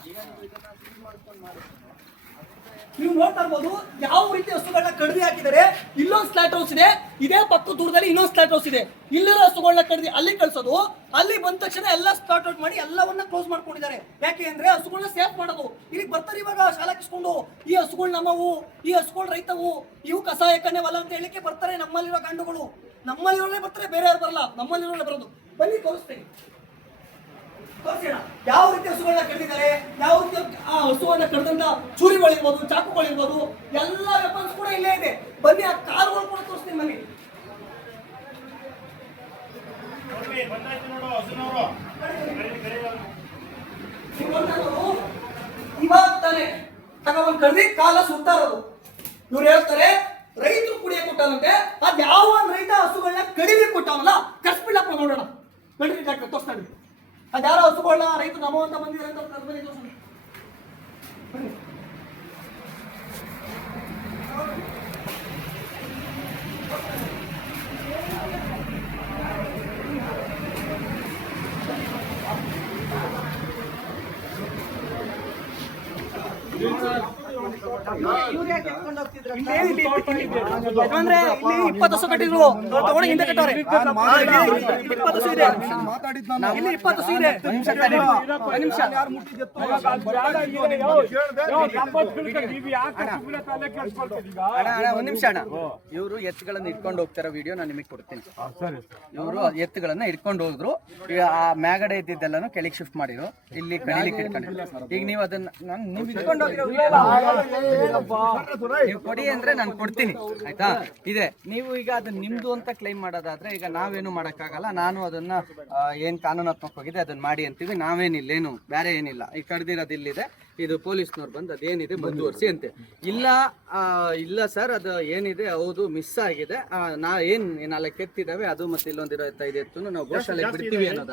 ನೀವು ನೋಡ್ತಾ ಇರ್ಬೋದು ಯಾವ ರೀತಿ ಹಸುಗಳನ್ನ ಕಡಿದು ಹಾಕಿದ್ದಾರೆ. ಇಲ್ಲೊಂದು ಸ್ಲಾಟ್ ಹೌಸ್ ಇದೆ, ಇದೇ ಪಕ್ಕ ದೂರದಲ್ಲಿ ಇನ್ನೊಂದು ಸ್ಲಾಟ್ ಹೌಸ್ ಇದೆ. ಇಲ್ಲಿರೋ ಹಸುಗಳನ್ನ ಕಡಿದು ಅಲ್ಲಿ ಕಳ್ಸೋದು, ಅಲ್ಲಿ ಬಂದ ತಕ್ಷಣ ಎಲ್ಲ ಸ್ಟಾರ್ಟ್ ಔಟ್ ಮಾಡಿ ಎಲ್ಲವನ್ನ ಕ್ಲೋಸ್ ಮಾಡ್ಕೊಂಡಿದ್ದಾರೆ. ಯಾಕೆ ಅಂದ್ರೆ ಹಸುಗಳನ್ನ ಸೇಫ್ ಮಾಡೋದು. ಇಲ್ಲಿಗೆ ಬರ್ತಾರೆ ಇವಾಗ ಶಾಲೆ ಕಿಸ್ಕೊಂಡು, ಈ ಹಸುಗಳು ನಮ್ಮವು, ಈ ಹಸುಗಳು ರೈತವು, ಇವು ಕಸಾಯಕನೇವಲ್ಲ ಅಂತ ಹೇಳಿಕೆ ಬರ್ತಾರೆ. ನಮ್ಮಲ್ಲಿರೋ ಗಂಡುಗಳು ನಮ್ಮಲ್ಲಿರೋರೇ ಬರ್ತಾರೆ, ಬೇರೆ ಯಾರು ಬರಲ್ಲ, ನಮ್ಮಲ್ಲಿರೋರೇ ಬರೋದು. ಬನ್ನಿ ತೋರಿಸ್ತೀನಿ, ತೋರಿಸೋಣ ಯಾವ ರೀತಿ ಹಸುಗಳನ್ನ ಕಡಿದಿದ್ದಾರೆ, ಯಾವ ರೀತಿ ಆ ಹಸುಗಳನ್ನ ಕಡಿದಂತ ಚೂರಿಗಳಿರ್ಬೋದು, ಚಾಕುಗಳಿರ್ಬೋದು, ಎಲ್ಲ ವೆಪನ್ಸ್ ಕೂಡ ಇಲ್ಲೇ ಇದೆ. ಬನ್ನಿ ಆ ಕಾರುಗಳು ಕೂಡ ತೋರಿಸ್ತೀನಿ ಬನ್ನಿ. ಇವಾಗ ತಾನೆ ತಗೊಂಡ್ ಕಡ್ದಿ ಕಾಲ ಸುತ್ತಾ ಇರೋದು. ಇವ್ರು ಹೇಳ್ತಾರೆ ರೈತರು ಕುಡಿಯ ಕೊಟ್ಟಂತೆ, ಅದ್ ಯಾವ ರೈತ ಹಸುಗಳನ್ನ ಕಡಿಮೆ ಕೊಟ್ಟವಲ್ಲ ಕರ್ಸ್ಬಿಡಪ್ಪ ನೋಡೋಣ. ಕಡಿಮೆ ಡಾಕ್ಟರ್ ತೋರಿಸ್ತಾನೆ ಅದ್ಯಾರೋ ಹಸುಗಳನ್ನ ರೈತರು ನಮೋ ಅಂತ ಬಂದಿದ್ದಾರೆ ಅಂತ ತೋರಿಸ್ತಾನೆ. ಯಾಕಂದ್ರೆ ಇಲ್ಲಿ 20 ಹಸು ಕಟ್ಟಿದ್ರು, ತಗೊಂಡು ಹಿಂದೆ ಕಟ್ಟವ್ರೆ. 20 ಹಸು ಇದೆ, ಇಲ್ಲಿ 20 ಹಸು ಇದೆ. ಒಂದ್ ನಿಮಿಷ ಅಣ್ಣ, ಇವರು ಎತ್ತುಗಳನ್ನ ಇಟ್ಕೊಂಡು ಹೋಗ್ತಾರ ವಿಡಿಯೋ ನಾನು ನಿಮಗೆ ಕೊಡ್ತೀನಿ. ಇವರು ಎತ್ತುಗಳನ್ನ ಇಟ್ಕೊಂಡು ಹೋದ್ರು, ಆ ಮ್ಯಾಗಡೆ ಇದ್ದಿದ್ದೆಲ್ಲಾನು ಕೆಳಗೆ ಶಿಫ್ಟ್ ಮಾಡಿದ್ರು, ಇಲ್ಲಿ ಕಡಿಲಿಕ್ಕೆ ಇಟ್ಕೊಂಡಿದ್ರು. ಈಗ ನೀವು ಅದನ್ನ ನೀವು ಇಟ್ಕೊಂಡು ಹೋಗಿರೋ ನೀವು ಕೊಡಿ ಅಂದ್ರೆ ನಾನು ಕೊಡ್ತೀನಿ, ಆಯ್ತಾ? ಇದೆ ನೀವು ಈಗ ಅದನ್ನ ನಿಮ್ದು ಅಂತ ಕ್ಲೈಮ್ ಮಾಡೋದಾದ್ರೆ ಈಗ ನಾವೇನು ಮಾಡಕ್ಕಾಗಲ್ಲ. ನಾನು ಅದನ್ನ ಏನ್ ಕಾನೂನಾತ್ಮಕವಾಗಿದೆ ಅದನ್ನ ಮಾಡಿ ಅಂತೀವಿ. ನಾವೇನಿಲ್ಲೇನು ಬೇರೆ ಏನಿಲ್ಲ. ಈ ಕಡ್ದಿರೋದು ಇಲ್ಲಿದೆ, ಇದು ಪೊಲೀಸ್ನವ್ರು ಬಂದು ಅದೇನಿದೆ ಮುಂದುವರಿಸಿ ಅಂತೆ. ಇಲ್ಲ ಸರ್, ಅದು ಏನಿದೆ ಹೌದು ಮಿಸ್ ಆಗಿದೆ. ನಾ ಏನ್ 4 ಎತ್ತಿದಾವೆ, ಅದು ಮತ್ತೆ ಇಲ್ಲೊಂದಿರೋ 5 ಎತ್ತು ನಾವು ಗೋಶಾಲೆಗೆ ಬಿಡ್ತೀವಿ ಅನ್ನೋದು.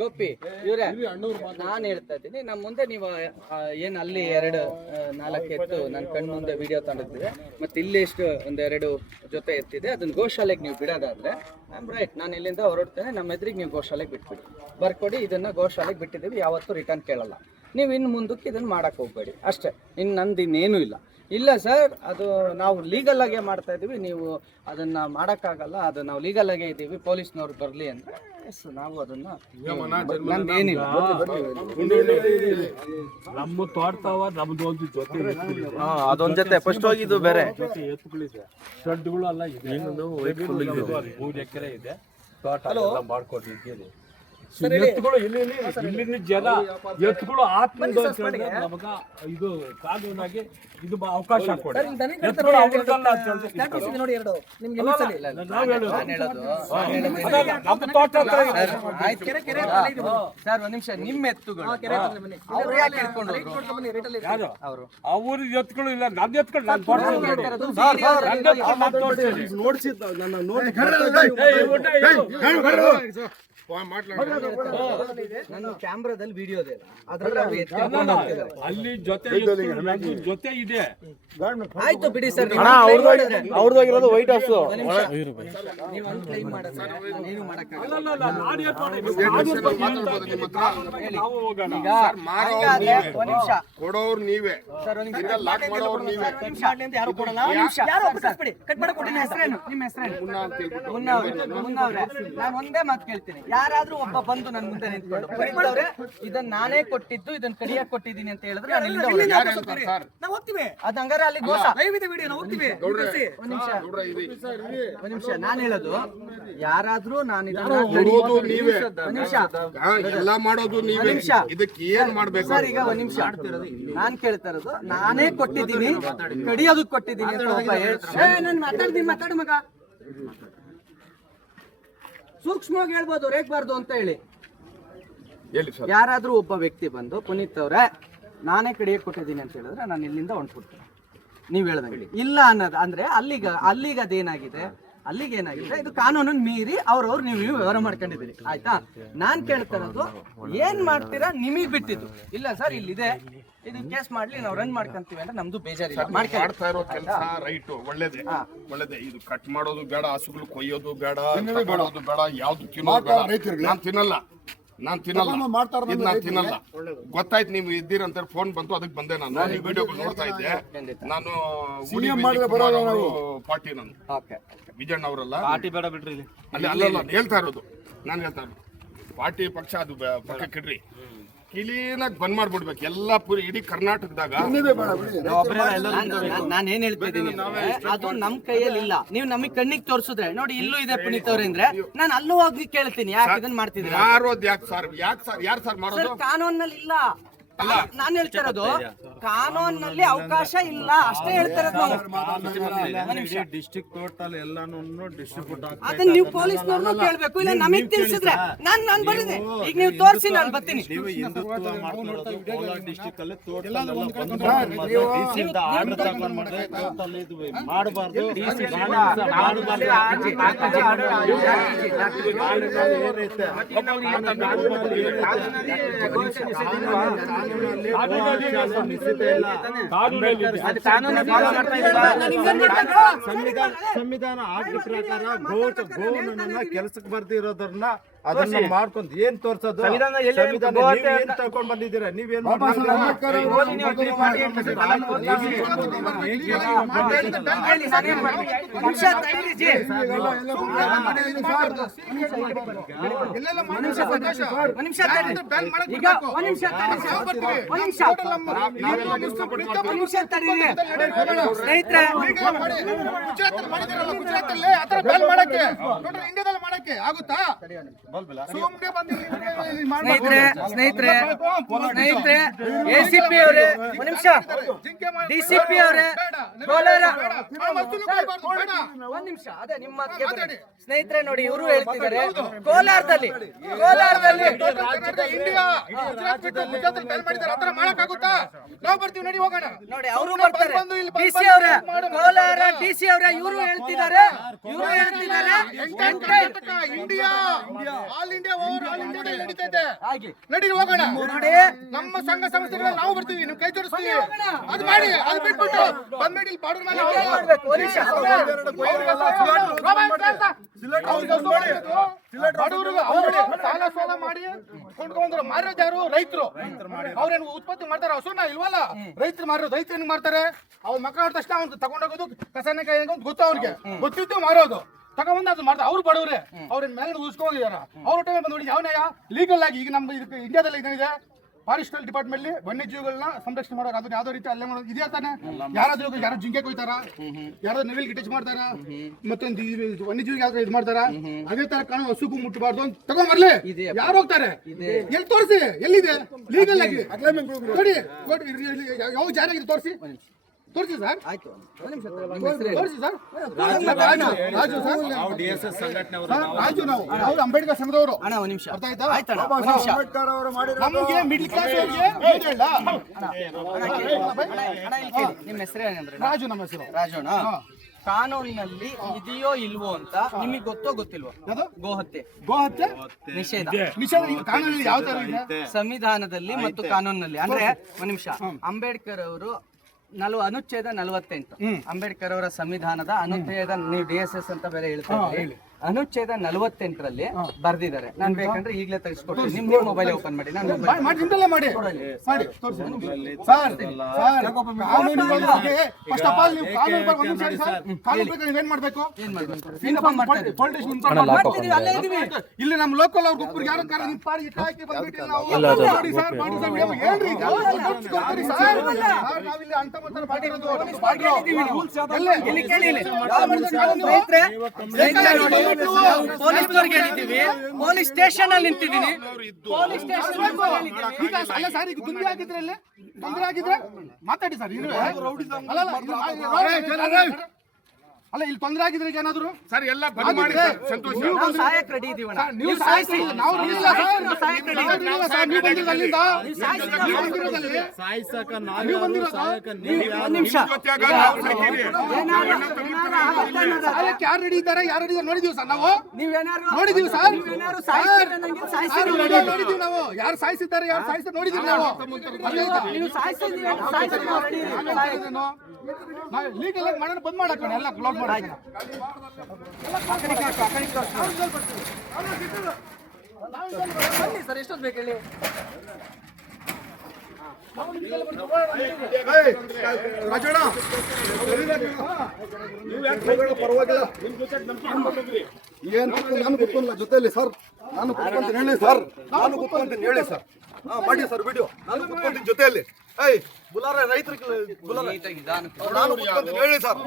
ಗೋಪಿ ಇವ್ರೆ, ನಾನ್ ಹೇಳ್ತಾ ಇದ್ದೀನಿ, ನಮ್ಮ ಮುಂದೆ ನೀವು ಏನ್ ಅಲ್ಲಿ 4 ಎತ್ತು ನನ್ನ ಕಣ್ಣು ಮುಂದೆ ವಿಡಿಯೋ ತಗೊಂಡಿದ್ದೀವಿ, ಮತ್ತೆ ಇಲ್ಲಿ ಎಷ್ಟು 1-2 ಜೊತೆ ಎತ್ತಿದೆ, ಅದನ್ನ ಗೋಶಾಲೆಗೆ ನೀವು ಬಿಡೋದಾದ್ರೆ ರೈಟ್, ನಾನು ಇಲ್ಲಿಂದ ಹೊರಡ್ತೇನೆ, ನಮ್ಮ ಎದುರಿಗೆ ನೀವು ಗೋಶಾಲೆಗೆ ಬಿಟ್ಬಿಡಿ, ಬರ್ಕೊಡಿ. ಇದನ್ನ ಗೋಶಾಲೆಗೆ ಬಿಟ್ಟಿದ್ದೀವಿ, ಯಾವತ್ತೂ ರಿಟರ್ನ್ ಕೇಳಲ್ಲ. ನೀವು ಇನ್ನು ಮುಂದಕ್ಕೆ ಇದನ್ನ ಮಾಡಕ್ ಹೋಗ್ಬೇಡಿ ಅಷ್ಟೇ. ಇನ್ನು ನಂದು ಇನ್ನೇನು ಇಲ್ಲ ಸರ್, ಅದು ನಾವು ಲೀಗಲ್ ಆಗೇ ಮಾಡ್ತಾ ಇದೀವಿ, ನೀವು ಅದನ್ನ ಮಾಡೋಕ್ಕಾಗಲ್ಲ, ಅದು ನಾವು ಲೀಗಲ್ ಆಗೇ ಇದ್ದೀವಿ, ಪೊಲೀಸ್ನವ್ರು ಬರಲಿ ಅಂದ್ರೆ ಎಸ್ ನಾವು ಅದನ್ನ ನಂದೇನಿಲ್ಲ. ನಮ್ಮ ತೋಟವ ನಮ್ದು ಒಂದು ಜೊತೆ ಅದೊಂದ್ ಜೊತೆ ಫಸ್ಟ್ ಹೋಗಿದ್ದು ಬೇರೆ ಎತ್ತುಗಳಿದೆ, ಶೆಡ್ಗಳು ಎಲ್ಲ ಇದೆ. 3 ಎಕರೆ ಇದೆ, ತೋಟ ಎಲ್ಲ ಮಾಡ್ಕೊಂಡಿದ್ದೇನೆ. ಎತ್ತುಗಳು ಇಲ್ಲಿನ ಜನ ಎತ್ತುಗಳು ಆತ್ಮೀಯ ನಮಗ ಇದು ಕಾನೂನಾಗಿ ಇದು ಅವಕಾಶ ಕೊಡಿ. ಎತ್ತುಗಳು ಅವ್ರದ್ದಲ್ಲ ಅಂತ ಹೇಳ್ತಾರೆ. ನೋಡಿ ಎರಡು ನಿಮ್ಗೆ ನಾವ್ ಹೇಳೋದು ನಮ್ಮ ತೋಟ ಹತ್ರ ಇದೆ. ಸರ್ ಒಂದ್ ನಿಮಿಷ, ನಿಮ್ಮ ಎತ್ತುಗಳು ಅವ್ರು ಯಾಕೆ ಹಿಡ್ಕೊಂಡು ಯಾರು ಅವ್ರ ಎತ್ತುಗಳು ಇಲ್ಲ, ನನ್ನ ಎತ್ತುಗಳು ನನ್ನ ತೋಟ ನೋಡ್ಸಿದ್ದ ನನ್ನ ನೋಡಿ ನನ್ನ ಕ್ಯಾಮ್ರಾದಲ್ಲಿ ವಿಡಿಯೋ ಇದೆ ಅದ್ರಲ್ಲಿ ಅವ್ರು ಎತ್ಕೊಂಡು ಹೋಗ್ತಿದ್ದಾರೆ. ಅಲ್ಲಿ ಜೊತೆ ಇದೆ. ಆಯ್ತು ಬಿಡಿ ಸರ್, ಅವ್ರದ್ದಾಗಿರೋದು ವೈಟ್ ಹೌಸ್. ನೀವು ಒಂದು ಕ್ಲೈಮ್ ಮಾಡಿದ್ರೆ ನಾನೇನು ಮಾಡಕ್ಕಾಗಲ್ಲ. ನಾವು ಹೋಗೋಣ. ಈಗ ಹಂಗಾದ್ರೆ ಒಂದ್ ನಿಮಿಷ ಕೊಡೋರು ನೀವೇ, ಸರ್, ಒಂದ್ ನಿಮಿಷ. ಲಾಕ್ ಮಾಡೋರು ನೀವೇ. ಯಾರು ಕೊಡಲ್ಲ, ಯಾರು ಒಬ್ರು ಕಳ್ಸ್ಬಿಡಿ, ಕಟ್ ಮಾಡಕ್ ಕೊಡಿ. ನಿಮ್ಮ ಹೆಸರೇನು? ಮುನ್ನಾ ಅವ್ರೆ, ನಾನು ಒಂದೇ ಮಾತು ಕೇಳ್ತೀನಿ. ಯಾರಾದ್ರೂ ಒಬ್ಬ ಬಂದು ನನ್ನ ಮುಂದೆ ನಿಂತ್ಕೊಂಡು ಪುನೀತವ್ರೆ ಇದನ್ನ ನಾನೇ ಕೊಟ್ಟಿದ್ದು, ಇದನ್ನ ಕಡಿಯಕ್ ಕೊಟ್ಟಿದ್ದೀನಿ ಅಂತ ಹೇಳಿದ್ರೆ ನಾನು ಇಲ್ಲಿಂದ ಹೊರಡ್ತೀನಿ. ನಾವು ಹೋಗ್ತೀವಿ, ಅದ್ ಹಂಗಾರೆ ಅಲ್ಲಿ ಗೋಸ. ಲೈವ್ ಇದೆ ವಿಡಿಯೋ, ನಾವು ಹೋಗ್ತೀವಿ. ಒಂದ್ ನಿಮಿಷ ನಾನು ಹೇಳೋದು, ಯಾರಾದ್ರೂ ನಾನು ಇದನ್ನ ಕೊಡೋದು ನೀವೇ, ಒಂದ್ ನಿಮಿಷ ಎಲ್ಲ ಮಾಡೋದು ನೀವೇ. ನಿಮಿಷ. ಇದಕ್ಕೆ ಏನ್ ಮಾಡ್ಬೇಕು ಸರ್, ಈಗ ಒಂದ್ ನಿಮಿಷ ನಾನ್ ಕೇಳ್ತಾ ಇರೋದು, ನಾನೇ ಕೊಟ್ಟಿದ್ದೀನಿ, ಕಡಿಯೋದಕ್ಕೆ ಕೊಟ್ಟಿದ್ದೀನಿ ಅಂತ ಒಬ್ಬ ನಾನು ಮಾತಾಡು ಮಗ, ಸೂಕ್ಷ್ಮವಾಗಿ ಹೇಳ್ಬೋದು, ರೇಗ್ಬಾರ್ದು ಅಂತ ಹೇಳಿ. ಹೇಳಿ ಸರ್. ಯಾರಾದ್ರೂ ಒಬ್ಬ ವ್ಯಕ್ತಿ ಬಂದು ಪುನೀತ್ ಅವ್ರೆ ನಾನೇ ಕಡಿಯಕ್ಕೆ ಕೊಟ್ಟಿದ್ದೀನಿ ಅಂತ ಹೇಳಿದ್ರೆ ನಾನು ಇಲ್ಲಿಂದ ಹೊಂಟ್ಬಿಡ್ತೀನಿ. ನೀವ್ ಹೇಳ್ದಂಗೆ ಇಲ್ಲ ಅನ್ನೋದು ಅಂದ್ರೆ ಅಲ್ಲಿಗ ಅದೇನಾಗಿದೆ, ಅಲ್ಲಿಗೇನಾಗಿದೆ, ಇದು ಕಾನೂನನ್ನು ಮೀರಿ ಅವ್ರವ್ರು ನೀವು ವ್ಯವಹಾರ ಮಾಡ್ಕೊಂಡಿದ್ದೀರಿ. ಆಯ್ತಾ? ನಾನ್ ಕೇಳ್ತಾ ಇರೋದು, ಏನ್ ಮಾಡ್ತೀರಾ ನಿಮಗ್ ಬಿಟ್ಟಿದ್ದು. ಇಲ್ಲ ಸರ್, ಇಲ್ಲಿದೆ, ಇದು ಕೇಸ್ ಮಾಡ್ಲಿ, ನಾವು ರನ್ ಮಾಡ್ಕೊಂತೀವಿ ಅಂತ ನಮ್ದು ಬೇಜಾರಿಲ್ಲ. ಮಾಡ್ತಾ ಇರೋ ಕೆಲಸ ರೈಟ್, ಒಳ್ಳೇದೇ. ಇದು ಕಟ್ ಮಾಡೋದು ಬೇಡ, ಹಸುಗಳು ಕೊಯ್ಯೋದು ಬೇಡ, ಮಾಡೋದು ಬೇಡ, ಯಾವ್ದು ತಿನ್ನೋದು ಬೇಡ. ನಾನ್ ತಿನ್ನಲ್ಲ, ಇದು ನಾನ್ ತಿನ್ನಲ್ಲ. ಗೊತ್ತಾಯ್ತು ನೀವು ಇದ್ದೀರಂತ ಫೋನ್ ಬಂತು, ಅದಕ್ಕೆ ಬಂದೆ. ನಾನು ಈ ವಿಡಿಯೋ ನೋಡ್ತಾ ಇದ್ದೆ. ನಾನು ಪಾರ್ಟಿ, ನಾನು ವಿಜಯಣ್ಣ ಅವರಲ್ಲ, ಪಾರ್ಟಿ ಬೇಡ ಬಿಡ್ರಿ. ಅಲ್ಲಿ ಅಲ್ಲಲ್ಲ ಹೇಳ್ತಾ ಇರೋದು, ನಾನು ಹೇಳ್ತಾ ಇರೋದು ಪಾರ್ಟಿ ಪಕ್ಷ ಅದು ಪಕ್ಕಕ್ಕೆ ಇಡ್ರಿ. ಕ್ಲೀನಾಗಿ ಬಂದ್ ಮಾಡ್ಬಿಡ್ಬೇಕು ಎಲ್ಲ ಪೂರಿ ಇಡೀ ಕರ್ನಾಟಕದಾಗ. ನಾನು ಏನ್ ಹೇಳ್ತಾ ಇದ್ದೀನಿ ಅಂದ್ರೆ, ಅದು ನಮ್ ಕೈಯಲ್ಲಿ ಇಲ್ಲ. ನೀವು ನಮಗ್ ಕಣ್ಣಿಗೆ ತೋರಿಸಿದ್ರೆ ನೋಡಿ ಇಲ್ಲೂ ಇದೆ ಪುನೀತ್ ಅವ್ರೆ ಅಂದ್ರೆ ನಾನು ಅಲ್ಲೂ ಹೋಗಿ ಕೇಳ್ತೀನಿ, ಯಾಕೆ ಇದನ್ನ ಮಾಡ್ತಿದ್ದೀರಾ? ಯಾರೋದ್ ಯಾಕೆ ಸರ್, ಯಾರು ಸರ್ ಮಾಡೋದು? ಕಾನೂನಲ್ಲಿ ಇಲ್ಲ. ನಾನು ಹೇಳ್ತಾ ಇರೋದು, ಕಾನೂನಲ್ಲಿ ಅವಕಾಶ ಇಲ್ಲ ಅಷ್ಟೇ ಹೇಳ್ತಾ ಇರೋದು. ಡಿಸ್ಟ್ರಿಕ್ಟ್ ಟೋಟಲ್ ಎಲ್ಲಾನು ಡಿಸ್ಟ್ರಿಬ್ಯೂಟ್ ಅದನ್ನ ನೀವು ಪೊಲೀಸ್ನವ್ರನ್ನ ಕೇಳ್ಬೇಕು, ಇಲ್ಲ ನಮಗ್ ತಿಳಿಸಿದ್ರೆ ನಾನು ಬರೀನಿ. ಈಗ ನೀವು ತೋರಿಸಿ, ನಾನು ಬರ್ತೀನಿ. ಹಿಂದುತ್ವ ಮಾಡ್ಕೊಳ್ಳೋದು ಕೋಲಾರ ಡಿಸ್ಟ್ರಿಕ್ಟ್ ಅಲ್ಲಿ ಟೋಟಲ್ ಮಾಡಬಾರ್ದು. ಸಂವಿಧಾನ ಆಜ್ಞೆ ಪ್ರಕಾರ ಗೋವನ್ನ ಕೆಲಸಕ್ಕೆ ಬರ್ದಿರೋದ್ರನ್ನ ಅದನ್ನ ಮಾಡ್ಕೊಂಡ್ ಏನ್ ತೋರ್ಸೋದು? ಸಂವಿಧಾನ ಏನ್ ತಗೊಂಡ್ ಬಂದಿದ್ದೀರಾ? ನೀವೇನ್ ಸ್ನೇಹಿತರೆ ಎಸಿಪಿ ಅವರೇ, ಒಂದ್ ನಿಮಿಷ, ಡಿಸಿಪಿ ಅವರೇ, ಕೋಲಾರ ಒಂದ್ ನಿಮಿಷ, ಅದೇ ನಿಮ್ಮ ಮಾತಿಗೆ ಸ್ನೇಹಿತರೆ ನೋಡಿ, ಇವರು ಹೇಳ್ತಿದ್ದಾರೆ ಕೋಲಾರದಲ್ಲಿ ನೋಡಿ ಅವರು ಬರ್ತಾರೆ. ಡಿಸಿ ಅವರೇ, ಕೋಲಾರ ಡಿಸಿ ಅವರೇ, ಇವರು ಹೇಳ್ತಿದ್ದಾರೆ India all India over all ಇಂಡಿಯಾದಲ್ಲಿ ನಡೀತೈತೆ. ನಡಿ ಹೋಗೋಣ. ನೋಡಿ, ನಮ್ಮ ಸಂಘ ಸಂಸ್ಥೆಗಳಲ್ಲಿ ನಾವು ಬರ್ತೀವಿ, ನೀವು ಕೈ ಜೋಡಿಸ್ತೀವಿ. ಅದು ಮಾಡಿ, ಅದು ಬಿಟ್ಬಿಟ್ಟು ಬಂದ್ಬಿಟ್ಟು ಇಲ್ಲಿ ಬಾರ್ಡರ್ ಮೇಲೆ ಸಾಲ ಮಾಡಿ ಕೊಂಡ್ಕೊಂಡ್ರು ಮಾರೋದು ಯಾರು? ರೈತರು. ಅವ್ರೇನು ಉತ್ಪತ್ತಿ ಮಾಡ್ತಾರ? ಹಸುನ ಇಲ್ವಲ್ಲ, ರೈತರು ಮಾರೋದು. ರೈತರು ಹೆಂಗ್ ಮಾಡ್ತಾರೆ? ಅವ್ರ ಮಕ್ಕಳ ಆದ ತಕ್ಷಣ ಅವ್ನು ತಗೊಂಡೋಗೋದು, ಕಸನ ಕೈ ಅಂತ ಗೊತ್ತು ಅವ್ರಿಗೆ, ಗೊತ್ತಿದ್ದು ಮಾರೋದು, ತಗೊಂಡ್ಬಂದು ಅದು ಮಾಡ್ತಾರೆ. ಅವ್ರು ಬಡವ್ರೆ, ಅವ್ರನ್ನ ಮೇಲೆ ಉಳಿಸ್ಕೊಂಡಿದಾರ. ಅವ್ರ ಟೈಮ್ ಬಂದು ನೋಡಿ, ಯಾವ ನ್ಯಾಯ ಲೀಗಲ್ ಆಗಿ ಈಗ ನಮ್ಮ ಇಂಡಿಯಾದಲ್ಲಿ ಏನಿದೆ, ಫಾರೆಸ್ಟಲ್ ಡಿಪಾರ್ಟ್ಮೆಂಟ್ ವನ್ಯಜೀವಿಗಳನ್ನ ಸಂರಕ್ಷಣೆ ಮಾಡೋರು, ಅದನ್ನ ಯಾವ್ದೋ ರೀತಿ ಅಲ್ಲೇ ಮಾಡೋದು ಇದೆಯಾ ತಾನೆ? ಯಾರಾದ್ರೂ ಯಾರು ಜಿಂಕೆ ಕೊಯ್ತಾರ, ಯಾರಾದ್ರೂ ನವಿಲ್ ಟಚ್ ಮಾಡ್ತಾರ, ಮತ್ತೊಂದು ವನ್ಯಜೀವಿಗೆ ಯಾವ್ದು ಇದು ಮಾಡ್ತಾರ, ಅದೇ ತರ ಕಾಣೋ ಹಸುಗೂ ಮುಟ್ಟಬಾರ್ದು ಅಂತ ತಗೊಂಡ್ಬರ್ಲಿ. ಯಾರು ಹೋಗ್ತಾರೆ? ಎಲ್ಲಿ ತೋರಿಸಿ, ಎಲ್ಲಿದೆ ಲೀಗಲ್ ಆಗಿ ನೋಡಿ, ಯಾವ ಜಾರಿಯಾಗಿದೆ ತೋರಿಸಿ ಸರ್. ಆಯ್ತು, ತೋರಿಸಿ ಸರ್. ರಾಜು ಸರ್, ರಾಜು ನಾವು ಅಂಬೇಡ್ಕರ್ ಸಂಘದವರು. ಅರ್ಥ ಆಯ್ತಾ? ನಮಗೆ ಮಿಡ್ಲ್ ಕ್ಲಾಸ್ ಅವರಿಗೆ ನಿಮ್ಮ ಹೆಸರು ಏನಂದ್ರೆ? ರಾಜು. ನಮ್ಮ ಹೆಸರು ರಾಜೋಣ. ಕಾನೂನಿನಲ್ಲಿ ಇದೆಯೋ ಇಲ್ವೋ ಅಂತ ನಿಮಗೆ ಗೊತ್ತೋ ಗೊತ್ತಿಲ್ವೋ? ಗೋಹತ್ಯೆ ನಿಷೇಧ ಕಾನೂನಲ್ಲಿ ಯಾವ ತರ ಇದೆ? ಸಂವಿಧಾನದಲ್ಲಿ ಮತ್ತು ಕಾನೂನಿನಲ್ಲಿ. ಅಂದ್ರೆ ಒಂದ್ ನಿಮಿಷ, ಅಂಬೇಡ್ಕರ್ ಅವರು ಅನುಚ್ಛೇದ 48 ಅಂಬೇಡ್ಕರ್ ಅವರ ಸಂವಿಧಾನದ ಅನುಚ್ಛೇದ, ನೀವು DSS ಅಂತ ಬೇರೆ ಹೇಳ್ತಾ ಇದ್ದೀರಿ, ಅನುಚ್ಛೇದ 48ರಲ್ಲಿ ಬರ್ದಿದ್ದಾರೆ. ನಾನು ಬೇಕಂದ್ರೆ ಈಗಲೇ ತೆಗೆಸ್ಕೊಡ್ತೀನಿ, ನಿಮ್ಮ ಮೊಬೈಲ್ ಓಪನ್ ಮಾಡಿ. ನಾನು ಇಲ್ಲಿ ನಮ್ಮ ಲೋಕಲ್ ಅವ್ರ ಒಬ್ಬರಿಗೆ ಯಾರು ಪೊಲೀಸ್ನವ್ರಿಗೆ ಹೇಳಿದ್ದೀವಿ, ಪೊಲೀಸ್ ಸ್ಟೇಷನ್ ಅಲ್ಲಿ ನಿಂತಿದ್ದೀನಿ, ಪೊಲೀಸ್ ಸ್ಟೇಷನ್ ಅಲ್ಲ ಸರ್, ಈಗ ತೊಂದರೆ ಆಗಿದ್ರೆ ಅಲ್ಲಿ ತೊಂದರೆ ಆಗಿದ್ರೆ ಮಾತಾಡಿ ಸರ್. ಅಲ್ಲ ಇಲ್ಲಿ ತೊಂದರೆ ಆಗಿದ್ರೆ ಈಗ ಏನಾದ್ರು ಸರ್ ಎಲ್ಲ ಬಂದ್ ಮಾಡಿ ಸಂತೋಷ. ನಾವು ಸಾಯಕ್ ರೆಡಿ ಇದೀವಿ. ನೀವು ಸಾಯಿಸಿ, ನಾವು ನಿಲ್ಲ ಸರ್, ನೀವು ಬಂದಿರೋದು ಅಲ್ಲಿಂದ, ಸಾಯಿಸಕ ಒಂದ್ ನಿಮಿಷ, ಯಾರು ರೆಡಿ ಇದ್ದಾರೆ, ಯಾರು ರೆಡಿ ನೋಡಿದೀವಿ ಸರ್, ನಾವು ನೋಡಿದೀವಿ ಸರ್, ನೋಡಿದೀವಿ ನಾವು, ಯಾರು ಸಾಯಿಸಿದ್ದಾರೆ, ಯಾರು ಸಾಯಿಸಿದ್ದಾರೆ ನೋಡಿದೀವಿ ನಾವು. ಲೀಗಲ್ ಆಗಿ ಮಾಡೋಣ, ಬಂದ್ ಮಾಡಕ್ಕ ಎಲ್ಲ ಕ್ಲೋಸ್ ಮಾಡಿ. ಸರ್ ಎಷ್ಟೊತ್ತು ಬೇಕು ಹೇಳಿ? ಪರವಾಗಿಲ್ಲ, ಏನ್ ನಾನು ಕುತ್ಕೊಂಡ್ಲ ಜೊತೆಯಲ್ಲಿ ಸರ್, ನಾನು ಕುತ್ಕೊಂತೀನಿ ಹೇಳಿ ಸರ್, ನಾನು ಕುತ್ಕೊಂತೀನಿ ಹೇಳಿ ಸರ್. ಮಾಡಿ ಸರ್ ವಿಡಿಯೋ, ನಾನು ಕುತ್ಕೊಂತೀನಿ ಜೊತೆಯಲ್ಲಿ. ಬುಲಾರ ರೈತರಿಗೆ ನಾನು ಕುತ್ಕೊಂತೀನಿ ಹೇಳಿ ಸರ್.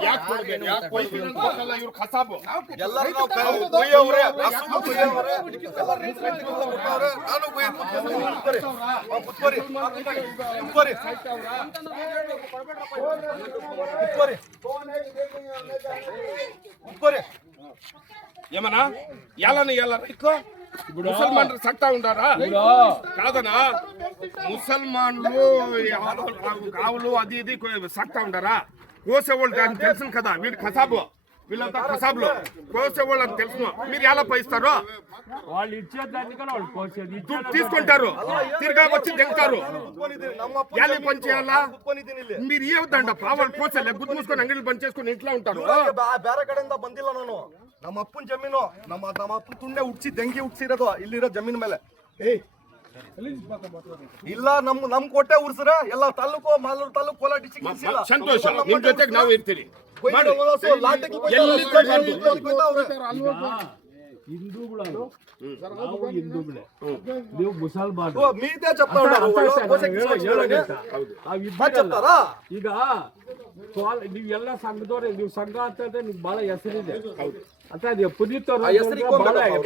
ಎಲ್ಲರೂ ನಾವು ಕೊಯ್ಯವ್ರೆ, ಹಸುನು ಕೊಯ್ಯವ್ರೆ, ಎಲ್ಲ ರೈತರಿಗೆ ಕೊಟ್ಟವ್ರೆ, ನಾನು ಕುತ್ಕೋರಿ ಕುತ್ಕೋರಿ ಕುತ್ಕೋರಿ ಕುತ್ಕೋರಿ ఏమన్నా ఎలా రైతు ముసల్మాన్లు సక్తా ఉండారా కాదనా? ముసల్మాన్లు ఆవులు అది ఇది సక్తా ఉండారా? కోసేవాళ్ళు దాన్ని తెలుసు కదా, వీడు కసాబు, వీళ్ళంతా కసాబులు, కోసేవాళ్ళు అని తెలుసు. మీరు ఎలా పైస్తారు? వాళ్ళు ఇచ్చేదాన్ని కన్నా వాళ్ళు కోసేది తీసుకుంటారు, తిరిగా వచ్చి దిగుతారు. ఎలా పని చేయాలా? మీరు ఏ వద్దండప్ప, వాళ్ళు కోసలే గుర్తు మూసుకొని అంగడిలు పని చేసుకుని ఇంట్లో ఉంటారు. ಬೇರೆ ಕಡೆಯಿಂದ ಬಂದಿಲ್ಲ ನಾನು, ನಮ್ಮ ಅಪ್ಪನ ಜಮೀನು, ನಮ್ಮ ಅಪ್ಪನ ತುಂಡೆ ಉಡ್ಸಿ ದಂಗಿ ಉಡ್ಸಿರೋದು ಇಲ್ಲಿರೋ ಜಮೀನ್ ಮೇಲೆ. ಇಲ್ಲ ನಮ್ ಕೋಟೆ ಉರ್ಸ್ರ ಎಲ್ಲ ತಾಲೂಕು, ಮಾಲೂರು ತಾಲೂಕು, ಕೋಲಾರ ಡಿಸ್ಟ್ರಿಕ್ಟ್. ಸಂತೋಷ, ನಿಮ್ ಜೊತೆಗೆ ನಾವು ಇರ್ತೀವಿ. ಹಿಂದೂಗಳು ನಾವು ಹಿಂದೂಗಳೇ, ನೀವು ಮುಸಲ್ಮಾನ್. మీదే చెప్తారు ಈಗ ನೀವೆಲ್ಲ ಸಂಘದವ್ರೆ, ನೀವು ಸಂಘ ಅಂತಂದ್ರೆ ನಿಮ್ಗೆ ಬಹಳ ಹೆಸರಿದೆ ಅಂತ. ಪುನೀತ್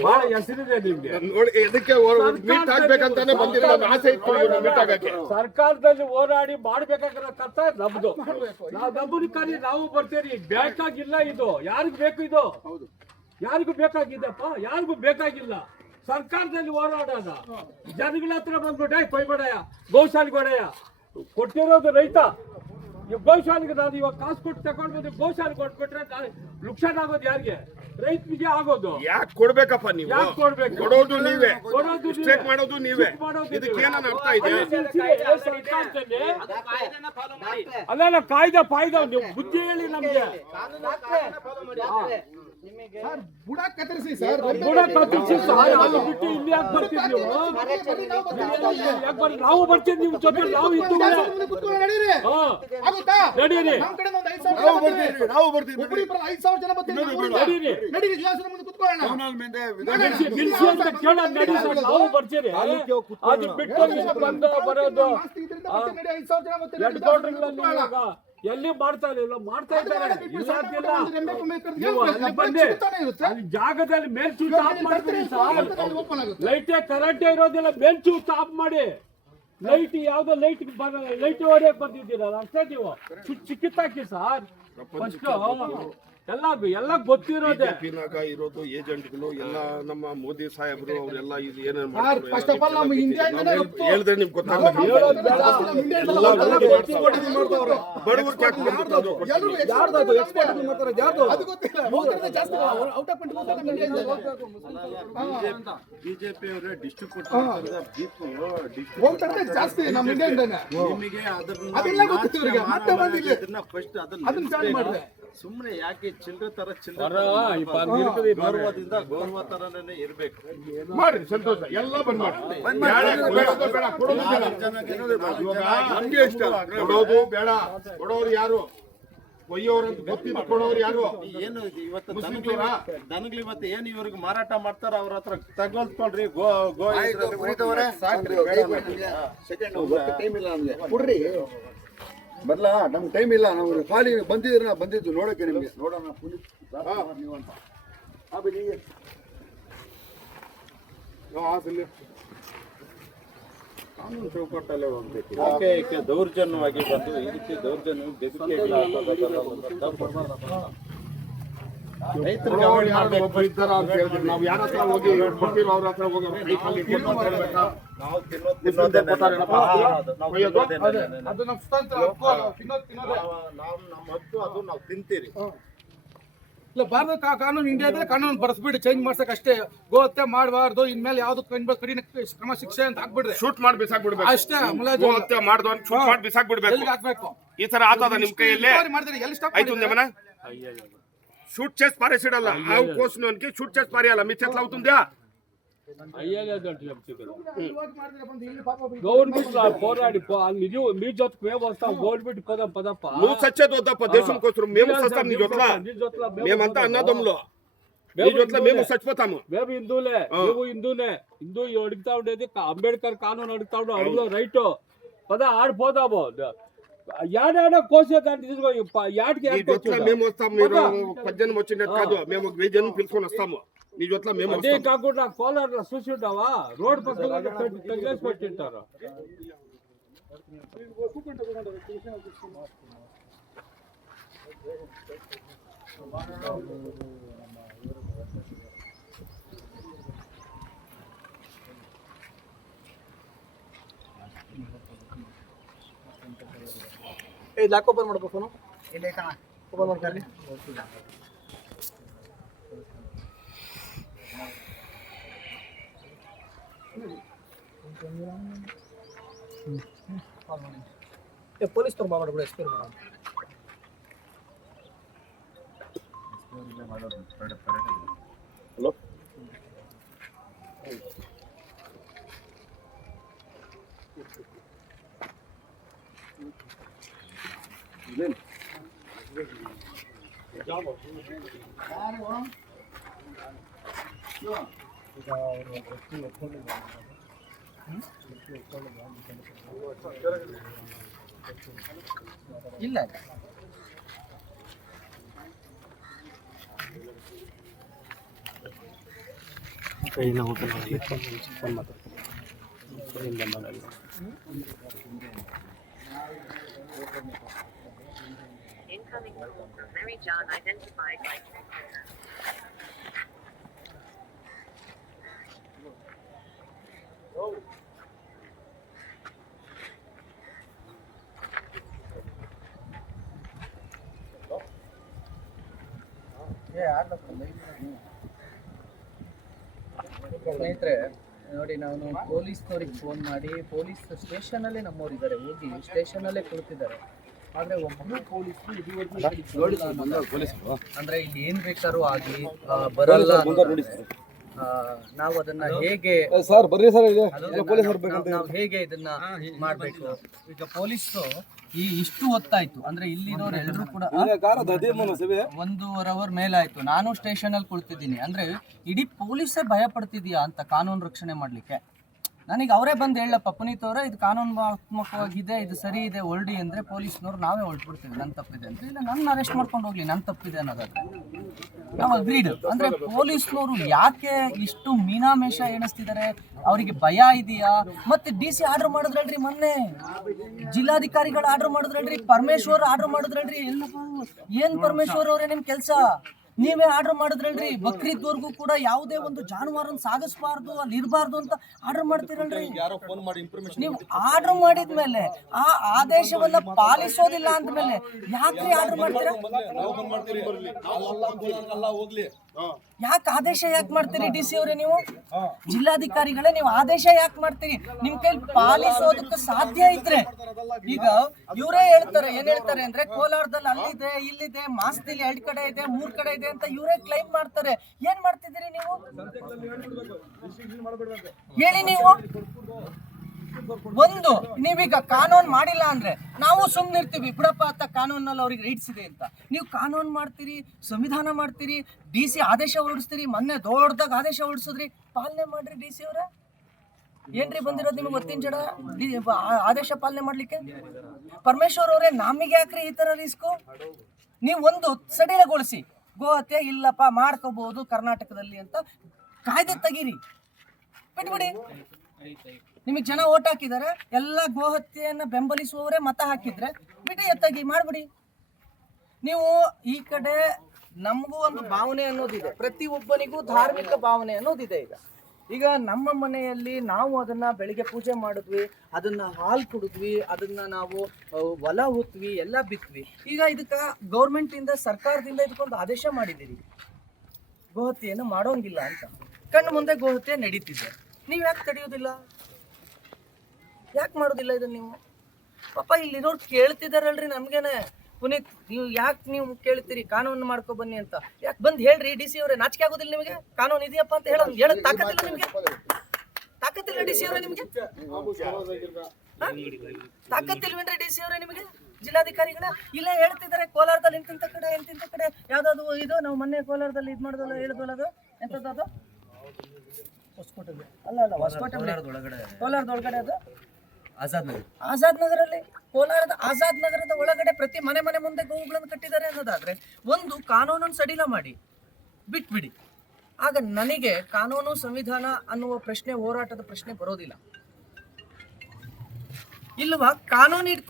ಬಹಳ ಹೆಸರಿದೆ ನಿಮ್ಗೆ. ಇದಕ್ಕೆ ಮೀಟ್ ಆಗ್ಬೇಕಂತಾನೆ ಬಂದಿರೋ ಆಸೆ ಇತ್ತು ಮೀಟ್ ಆಗಕ್ಕೆ. ಸರ್ಕಾರದಲ್ಲಿ ಹೋರಾಡಿ ಮಾಡ್ಬೇಕಾಗಿರೋ ಕರ್ತವ್ಯ ನಮ್ದು. ನಾವು ನಮ್ಮನ್ನ ಕರಿ, ನಾವು ಬರ್ತೀರಿ. ಬೇಕಾಗಿಲ್ಲ ಇದು, ಯಾರಿಗೂ ಬೇಕು ಇದು? ಯಾರಿಗೂ ಬೇಕಾಗಿದ್ದಪ್ಪ? ಯಾರಿಗೂ ಬೇಕಾಗಿಲ್ಲ. ಸರ್ಕಾರದಲ್ಲಿ ಹೋರಾಡೋಣ, ಜನಗಳ ಹತ್ರ ಬಂದ್ಬಿಟ್ಟೆ ಕೊಯ್ಬೇಡಯ್ಯ, ಗೌಶಾಲೆಗೆ ಹೊಡೆಯ ಕೊಟ್ಟಿರೋದು ರೈತ. ಈ ಗೌಶಾಲೆಗೆ ನಾನು ಇವಾಗ ಕಾಸು ಕೊಟ್ಟು ತಗೊಂಡ್ಬಂದು ಗೋಶಾಲೆಗೆ ಕೊಟ್ಬಿಟ್ರೆ ಲುಕ್ಷಾನ್ ಆಗೋದು ಯಾರಿಗೆ? ರೈತನಿಗೆ ಆಗೋದು. ಯಾಕೆ ಕೊಡ್ಬೇಕಪ್ಪ ನೀವು? ಯಾಕೆ ಕೊಡ್ಬೇಕು? ಕೊಡೋದು ನೀವೇ, ಕೊಡೋದು ಸ್ಟೇಟ್ ಮಾಡೋದು ನೀವೇ. ಇದಕ್ಕೆ ಏನನ್ನ ಅರ್ಥ ಇದೆ? ಅಲ್ಲ ಕಾಯ್ದೆ ಪಾಯ್ದೆ ನೀವು ಬುದ್ಧಿ ಹೇಳಿ ನಮ್ಗೆ. ಬುಡ ಕತ್ತರಿಸಿ ಸರ್, ಬುಡ ಕತ್ತರಿಸಿ ಅಲ್ಲಿ ಬಿಟ್ಟು ಇಲ್ಲಿ ಯಾಕೆ ಬರ್ತೀವಿ ನೀವು? ನಾವು ಬರ್ತೀವಿ ನಿಮ್ ಜೊತೆ, ನಾವು ಇದ್ದು ನಡೀರಿ. ನಾವು ಬರ್ತೀವಿ. ನಿಲ್ಸಿ ಅಂತ ಕೇಳೋದು ನಡಿ ಸರ್, ನಾವು ಬರ್ತೀರಿ. ಅದು ಬಿಟ್ಟು ಬಂದು ಬರೋದು ಎಲ್ಲಿ ಮಾಡ್ತಾ ಇಲ್ಲ, ಮಾಡ್ತಾ ಇದ್ದಾರೆ. ಅಲ್ಲಿ ಜಾಗದಲ್ಲಿ ಮೇಲ್ ಚೂಚ್ ಆಫ್ ಮಾಡ್ತೀರಿ ಸರ್. ಲೈಟೇ ಕರೆಂಟೇ ಇರೋದಿಲ್ಲ, ಮೇಲ್ ಚೂಚ್ ಆಫ್ ಮಾಡಿ. ಲೈಟ್ ಯಾವ್ದೋ ಲೈಟ್ ಹೊಡೆಯಕ್ ಬಂದಿದ್ದೀರಲ್ಲ ಅಷ್ಟೇ. ನೀವು ಸ್ವಿಚ್ ಕಿತ್ತಾಕಿ ಸರ್ ಫಸ್ಟ್. ಎಲ್ಲ ಗೊತ್ತಿರೋದೆ. ಬಿಜೆಪಿನಾಗ ಇರೋದು ಏಜೆಂಟ್ಗಳು ಎಲ್ಲ ನಮ್ಮ ಮೋದಿ ಸಾಹೇಬರು ಅವರೆಲ್ಲ ಇದು ಏನೇನು ಫಸ್ಟ್ ಆಫ್ ಆಲ್ ನಮ್ಮ ಇಂಡಿಯಾ ಹೇಳಿದ್ರೆ ನಿಮ್ಗೆ ಗೊತ್ತಾಗಲ್ಲ. ಬಿಜೆಪಿ ಅವರೇ ಡಿಸ್ಟ್ರಿಬ್ಯೂಟ್ ಜಾಸ್ತಿ ನಮ್ಮ ಇಂಡಿಯಾದಿಂದಾನೆ. ನಿಮಗೆ ಅದೆಲ್ಲ ಗೊತ್ತಿತ್ತು ಇವ್ರಿಗೆ. ಮತ್ತೆ ಬಂದಿಲ್ಲ. ಫಸ್ಟ್ ಅದನ್ನ ಚಾರ್ಜ್ ಮಾಡಿದೆ. ಸುಮ್ಮನೆ ಯಾಕೆ ಚಿಲ್ಲರೆ ತರ ಗೌರವದಿಂದ ಗೌರವ ತರನೇ ಇರ್ಬೇಕು. ಮಾಡ್ರಿ ಸಂತೋಷ. ಎಲ್ಲ ಬಂದ್ ಮಾಡಿ. ನಮ್ಗೆ ಇಷ್ಟ ಕೊಡೋದು ಬೇಡ. ಕೊಡೋರು ಯಾರು? ಒಯ್ಯೋರಂತ ಗೊತ್ತಿದ್ದು ಕೊಡೋರು ಯಾರು? ಏನು ಇವತ್ತು ದನಗಳು ಇವತ್ತು ಏನು ಇವ್ರಿಗೆ ಮಾರಾಟ ಮಾಡ್ತಾರ ಅವ್ರ ಹತ್ರ ತಗೊಳ್ಕೊಳ್ರಿ. ಟೈಮ್ ಇಲ್ಲ ನಮ್ಗೆ ಕೊಡ್ರಿ. ಬರ್ಲ ನಮ್ಗೆ ಟೈಮ್ ಇಲ್ಲ. ನಾವು ಖಾಲಿ ಬಂದಿದ್ರೆ ನಾ ಬಂದಿದ್ದು ನೋಡಕ್ಕೆ ನಿಮ್ಗೆ. ನೋಡೋಣ ನೀವು ಅಂತ ಕಾನೂನು ಚೌಕಟ್ಟಲ್ಲೇ ಹೋಗ್ಬೇಕು. ಯಾಕೆ ದೌರ್ಜನ್ಯವಾಗಿ ಬಂದು ಇದಕ್ಕೆ ದೌರ್ಜನ್ಯ ರೈತರಿಗೆ ನಾವು ಯಾರ ಹತ್ರ ಹೋಗಿ ಕೊಡ್ತೀರೋ ಅವ್ರ ಹತ್ರ ಹೋಗಿ ಅದು ನಮ್ಮ ಸ್ವತಂತ್ರ ನಮ್ಮ ಹಕ್ಕು, ಅದು ನಾವು ತಿಂತೀರಿ. ಇಲ್ಲ ಭಾರತ ಕಾನೂನು ಇಂಡಿಯಾದ ಕಾನೂನು ಬರ್ಸ್ಬಿಟ್ಟು ಚೇಂಜ್ ಮಾಡ್ಸಕ್ ಅಷ್ಟೇ. ಗೋಹತ್ಯೆ ಮಾಡಬಾರ್ದು, ಇನ್ಮೇಲೆ ಯಾವ್ದು ಕಡಿಮೆ ಕ್ರಮ ಶಿಕ್ಷೆ ಅಂತ ಹಾಕ್ಬಿಡ್ರಿ. ಶೂಟ್ ಮಾಡಿ ಬಿಸಾಕ್ಬಿಡ್ಬೇಕು ಅಷ್ಟೇ. ಗೋಹತ್ಯೆ ಮಾಡಿದವನ್ ಶೂಟ್ ಮಾಡಿ ಬಿಸಾಕ್ಬಿಡ್ಬೇಕು. ಹಾಕ್ಬೇಕು. ಈ ತರ ಆತದ ನಿಮ್ ಕೈಯಲ್ಲಿ ಮಾಡಿದ್ರೆ ಎಲ್ಲಿ ಸ್ಟಾಪ್ ಆಯ್ತು ఉందేమన్నా షూట్ చేసి పారేసిడల్లా ఆవు కోసినోనికి షూట్ చేసి పారేయాల మీ చేతిలో అవుతుందా గవర్నమెంట్ పోరాడి మీ జొత్తకు మేము వస్తాం. గవర్నమెంట్ పదప్ప నువ్వు సచ్చేది వద్దప్ప. దేశం కోసం మేము సస్తాం. నీ జొట్ల మేమంతా అన్నదమ్ములు. నీ జొట్ల మేము చచ్చిపోతాము. మేము హిందువులే, నువ్వు హిందూనే. హిందూ అడుగుతా ఉండేది అంబేద్కర్ కానూన్ అడుగుతా ఉండు. అడుగులో రైట్ పద ఆడిపోదాము. యాడైనా కోసేదాన్ని తీసుకో. యాడికి మేము వస్తాం. మీరు 18 వచ్చినట్టు కాదు, మేము 1000 జనం పిలుచుకొని వస్తాము. నీ జొట్ల మేము అదే కాకుండా కోలార్లో చూసి ఉంటావా? రోడ్ పక్కన తగ్గేసి పెట్టింటారు. ಲಾಕ್ ಓಪನ್ ಮಾಡಪ್ಪ ಫೋನು. ಓಪನ್ ಮಾಡ್ಕೊಳ್ಳಿ. ಪೊಲೀಸ್ ತಗೊಂಡು ಮಾಡ್ಬಿಡು. ಎಕ್ಸ್ಪೈರ್ ಮಾಡೋಣ. ಹಲೋ ಇಲ್ಲ Incoming call from Mary John identified by ಸ್ನೇಹಿತರೆ ನೋಡಿ, ನಾನು ಪೊಲೀಸ್ನವ್ರಿಗೆ ಫೋನ್ ಮಾಡಿ, ಪೊಲೀಸ್ ಸ್ಟೇಷನಲ್ಲೇ ನಮ್ಮವ್ರು ಇದ್ದಾರೆ, ಹೋಗಿ ಸ್ಟೇಷನಲ್ಲೇ ಕುಳಿತಿದ್ದಾರೆ. ಆದ್ರೆ ಒಬ್ಬರು ಪೊಲೀಸರು ಇದುವರೆಗೂ ಅಂದ್ರೆ ಇಲ್ಲಿ ಏನ್ ಬೇಕಾದ್ರೂ ಆಗಿ ಬರಲ್ಲ. ನಾವು ಅದನ್ನ ಹೇಗೆ ನಾವು ಹೇಗೆ ಇದನ್ನ ಮಾಡ್ಬೇಕು? ಈಗ ಪೊಲೀಸರು ಈ ಇಷ್ಟು ಹೊತ್ತಾಯ್ತು ಅಂದ್ರೆ ಇಲ್ಲಿರೋರು ಎಲ್ಲರೂ ಕೂಡ 1.5 ಅವರ್ ಮೇಲಾಯ್ತು. ನಾನು ಸ್ಟೇಷನ್ ಅಲ್ಲಿ ಕುಳಿತಿದ್ದೀನಿ. ಅಂದ್ರೆ ಇಡೀ ಪೊಲೀಸೇ ಭಯ ಪಡ್ತಿದ್ಯಾ ಅಂತ ಕಾನೂನು ರಕ್ಷಣೆ ಮಾಡ್ಲಿಕ್ಕೆ. ನನಗೆ ಅವರೇ ಬಂದು ಹೇಳಪ್ಪ, ಪುನೀತ್ ಅವರೇ ಇದು ಕಾನೂನಾತ್ಮಕವಾಗಿದೆ, ಇದು ಸರಿ ಇದೆ, ಹೊರಡಿ ಅಂದ್ರೆ ಪೊಲೀಸ್ನವ್ರು ನಾವೇ ಹೊರಟ್ಬಿಡ್ತೀವಿ ನನ್ನ ತಪ್ಪಿದೆ ಅಂತ. ಇಲ್ಲ ನನ್ನ ಅರೆಸ್ಟ್ ಮಾಡ್ಕೊಂಡು ಹೋಗ್ಲಿ, ನನ್ನ ತಪ್ಪಿದೆ ಅನ್ನೋದಾದ್ರೆ ನಾವು ಅಗ್ರೀಡ್. ಅಂದ್ರೆ ಪೊಲೀಸ್ನವರು ಯಾಕೆ ಇಷ್ಟು ಮೀನಾಮೇಷ ಎಣಿಸ್ತಿದ್ದಾರೆ? ಅವರಿಗೆ ಭಯ ಇದೆಯಾ? ಮತ್ತೆ DC ಆರ್ಡರ್ ಮಾಡಿದ್ರಲ್ರಿ, ಮೊನ್ನೆ ಜಿಲ್ಲಾಧಿಕಾರಿಗಳು ಆರ್ಡರ್ ಮಾಡಿದ್ರಲ್ರಿ, ಪರಮೇಶ್ವರ್ ಆರ್ಡರ್ ಮಾಡಿದ್ರಲ್ರಿ, ಎಲ್ಲಪ್ಪ ಏನ್ ಪರಮೇಶ್ವರ್ ಅವ್ರೆ ನಿಮ್ ಕೆಲ್ಸ? ನೀವೇ ಆರ್ಡರ್ ಮಾಡಿದ್ರಲ್ರಿ ಬಕ್ರೀದ್ವರೆಗೂ ಕೂಡ ಯಾವುದೇ ಒಂದು ಜಾನುವಾರನ್ನ ಸಾಗಿಸಬಾರ್ದು, ಅಲ್ಲಿ ಇರಬಾರ್ದು ಅಂತ ಆರ್ಡರ್ ಮಾಡ್ತಿರಲ್ರಿ. ನೀವು ಆರ್ಡರ್ ಮಾಡಿದ್ಮೇಲೆ ಆ ಆದೇಶವನ್ನ ಪಾಲಿಸೋದಿಲ್ಲ ಅಂದ್ಮೇಲೆ ಯಾಕ್ರಿ ಆರ್ಡರ್ ಮಾಡ್ತೀರಾ? ಯಾಕೆ ಆದೇಶ ಯಾಕೆ ಮಾಡ್ತೀರಿ ಡಿ ಸಿ ಅವರೇ? ನೀವು ಜಿಲ್ಲಾಧಿಕಾರಿಗಳೇ, ನೀವು ಆದೇಶ ಯಾಕೆ ಮಾಡ್ತೀರಿ? ನಿಮ್ ಕೈಲಿ ಪಾಲಿಸೋದಕ್ಕೆ ಸಾಧ್ಯ ಇದ್ರೆ, ಈಗ ಇವರೇ ಹೇಳ್ತಾರೆ, ಏನ್ ಹೇಳ್ತಾರೆ ಅಂದ್ರೆ ಕೋಲಾರದಲ್ಲಿ ಅಲ್ಲಿದೆ, ಇಲ್ಲಿದೆ, ಮಾಸ್ತಿಲಿ 2 ಕಡೆ ಇದೆ, 3 ಕಡೆ ಇದೆ ಅಂತ ಇವರೇ ಕ್ಲೈಮ್ ಮಾಡ್ತಾರೆ. ಏನ್ ಮಾಡ್ತಿದ್ದೀರಿ ನೀವು? ಹೇಳಿ ನೀವು. ಒಂದು, ನೀವೀಗ ಕಾನೂನು ಮಾಡಿಲ್ಲ ಅಂದ್ರೆ ನಾವು ಸುಮ್ಮನಿರ್ತೀವಿ, ಬಿಡಪ್ಪ ಅಂತ ಕಾನೂನಲ್ಲಿ ಅವ್ರಿಗೆ ರೈಟ್ಸ್ ಇದೆ ಅಂತ. ನೀವು ಕಾನೂನು ಮಾಡ್ತೀರಿ, ಸಂವಿಧಾನ ಮಾಡ್ತೀರಿ, ಡಿ ಸಿ ಆದೇಶ ಹೊರಡಿಸ್ತೀರಿ. ಮೊನ್ನೆ ದೊಡ್ಡದಾಗ ಆದೇಶ ಹೊರಡಿಸಿದ್ರಿ, ಪಾಲನೆ ಮಾಡ್ರಿ ಡಿ ಸಿ ಅವರ. ಏನ್ರಿ ಬಂದಿರೋದು ನಿಮ್ಗೆ ಗೊತ್ತಿನ ಜಡ ಆದೇಶ ಪಾಲನೆ ಮಾಡ್ಲಿಕ್ಕೆ? ಪರಮೇಶ್ವರ್ ಅವರೇ, ನಮಗೆ ಯಾಕ್ರಿ ಈ ತರ ರಿಸ್ಕು? ನೀವು ಒಂದು ಸಡಿಲಗೊಳಿಸಿ, ಗೋಹತ್ಯೆ ಇಲ್ಲಪ್ಪ ಮಾಡ್ಕೋಬಹುದು ಕರ್ನಾಟಕದಲ್ಲಿ ಅಂತ ಕಾಯ್ದೆ ತೆಗೀರಿ, ಬಿಟ್ಬಿಡಿ. ನಿಮಗೆ ಜನ ಓಟ್ ಹಾಕಿದ್ದಾರೆ, ಎಲ್ಲ ಗೋಹತ್ಯೆಯನ್ನ ಬೆಂಬಲಿಸುವವರೇ ಮತ ಹಾಕಿದ್ರೆ ಬಿಡಿ, ಎತ್ತಾಗಿ ಮಾಡ್ಬಿಡಿ. ನೀವು ಈ ಕಡೆ ನಮಗೂ ಒಂದು ಭಾವನೆ ಅನ್ನೋದಿದೆ, ಪ್ರತಿಯೊಬ್ಬನಿಗೂ ಧಾರ್ಮಿಕ ಭಾವನೆ ಅನ್ನೋದಿದೆ. ಈಗ ನಮ್ಮ ಮನೆಯಲ್ಲಿ ನಾವು ಅದನ್ನ ಬೆಳಿಗ್ಗೆ ಪೂಜೆ ಮಾಡಿದ್ವಿ, ಅದನ್ನ ಹಾಲು ಕುಡಿದ್ವಿ, ಅದನ್ನ ನಾವು ಹೊಲ ಹುತ್ವಿ, ಎಲ್ಲ ಬಿತ್ವಿ. ಈಗ ಇದಕ್ಕೆ ಗೌರ್ಮೆಂಟ್ ಇಂದ, ಸರ್ಕಾರದಿಂದ ಇದಕ್ಕೊಂದು ಆದೇಶ ಮಾಡಿದ್ದೀರಿ, ಗೋಹತ್ಯೆಯನ್ನು ಮಾಡೋಂಗಿಲ್ಲ ಅಂತ. ಕಣ್ಣು ಮುಂದೆ ಗೋಹತ್ಯೆ ನಡೀತಿದೆ, ನೀವು ಯಾಕೆ ತಡೆಯೋದಿಲ್ಲ? ಯಾಕೆ ಮಾಡೋದಿಲ್ಲ ಇದನ್ನ ನೀವು? ಪಾಪ ಇಲ್ಲಿರೋರು ಕೇಳ್ತಿದಾರಲ್ರಿ ನಮ್ಗೇನೆ, ಪುನೀತ್ ನೀವು ಯಾಕೆ ನೀವು ಕೇಳ್ತೀರಿ ಕಾನೂನು ಮಾಡ್ಕೊ ಬನ್ನಿ ಅಂತ? ಯಾಕೆ ಬಂದು ಹೇಳ್ರಿ ಡಿ ಸಿ ಅವರೇ. ನಾಚಿಕೆ ಆಗೋದಿಲ್ಲ ನಿಮಗೆ? ಕಾನೂನು ಇದೆಯಪ್ಪ ಅಂತ ಹೇಳೋದು ತಾಕತ್ತಿಲ್ಲ ನಿಮಗೆ? ತಾಕತ್ತಿಲ್ಲ ಡಿ ಸಿ ಅವರೇ ನಿಮಗೆ? ತಾಕತ್ತಿಲ್ವೇನ್ರಿ ಡಿ ಸಿ ಅವರೇ ನಿಮಗೆ? ಜಿಲ್ಲಾಧಿಕಾರಿಗಳ ಇಲ್ಲೇ ಹೇಳ್ತಿದ್ದಾರೆ, ಕೋಲಾರದಲ್ಲಿ ಇಂತಿಂತ ಕಡೆ ಯಾವ್ದಾದ್ರು ಇದು, ನಾವು ಮೊನ್ನೆ ಕೋಲಾರದಲ್ಲಿ ಇದು ಮಾಡೋದಲ್ಲ, ಹೇಳಿದ್ವಲ್ಲ, ಅದು ಎಂಥದ್ದು? ಹೊಸಕೋಟೆ ಅಲ್ಲ, ಹೊಸಕೋಟೆ ಕೋಲಾರದೊಳಗಡೆ, ಅದು ಆಜಾದ್ ನಗರಲ್ಲಿ, ಕೋಲಾರದ ಆಜಾದ್ ನಗರದ ಒಳಗಡೆ ಪ್ರತಿ ಮನೆ ಮುಂದೆ ಗೋವುಗಳನ್ನು ಕಟ್ಟಿದ್ದಾರೆ ಅನ್ನೋದಾದ್ರೆ, ಒಂದು ಕಾನೂನನ್ನು ಸಡಿಲ ಮಾಡಿ ಬಿಟ್ಬಿಡಿ. ಆಗ ನನಗೆ ಕಾನೂನು ಸಂವಿಧಾನ ಅನ್ನುವ ಪ್ರಶ್ನೆ, ಹೋರಾಟದ ಪ್ರಶ್ನೆ ಬರೋದಿಲ್ಲ. ಇಲ್ವಾ? ಕಾನೂನು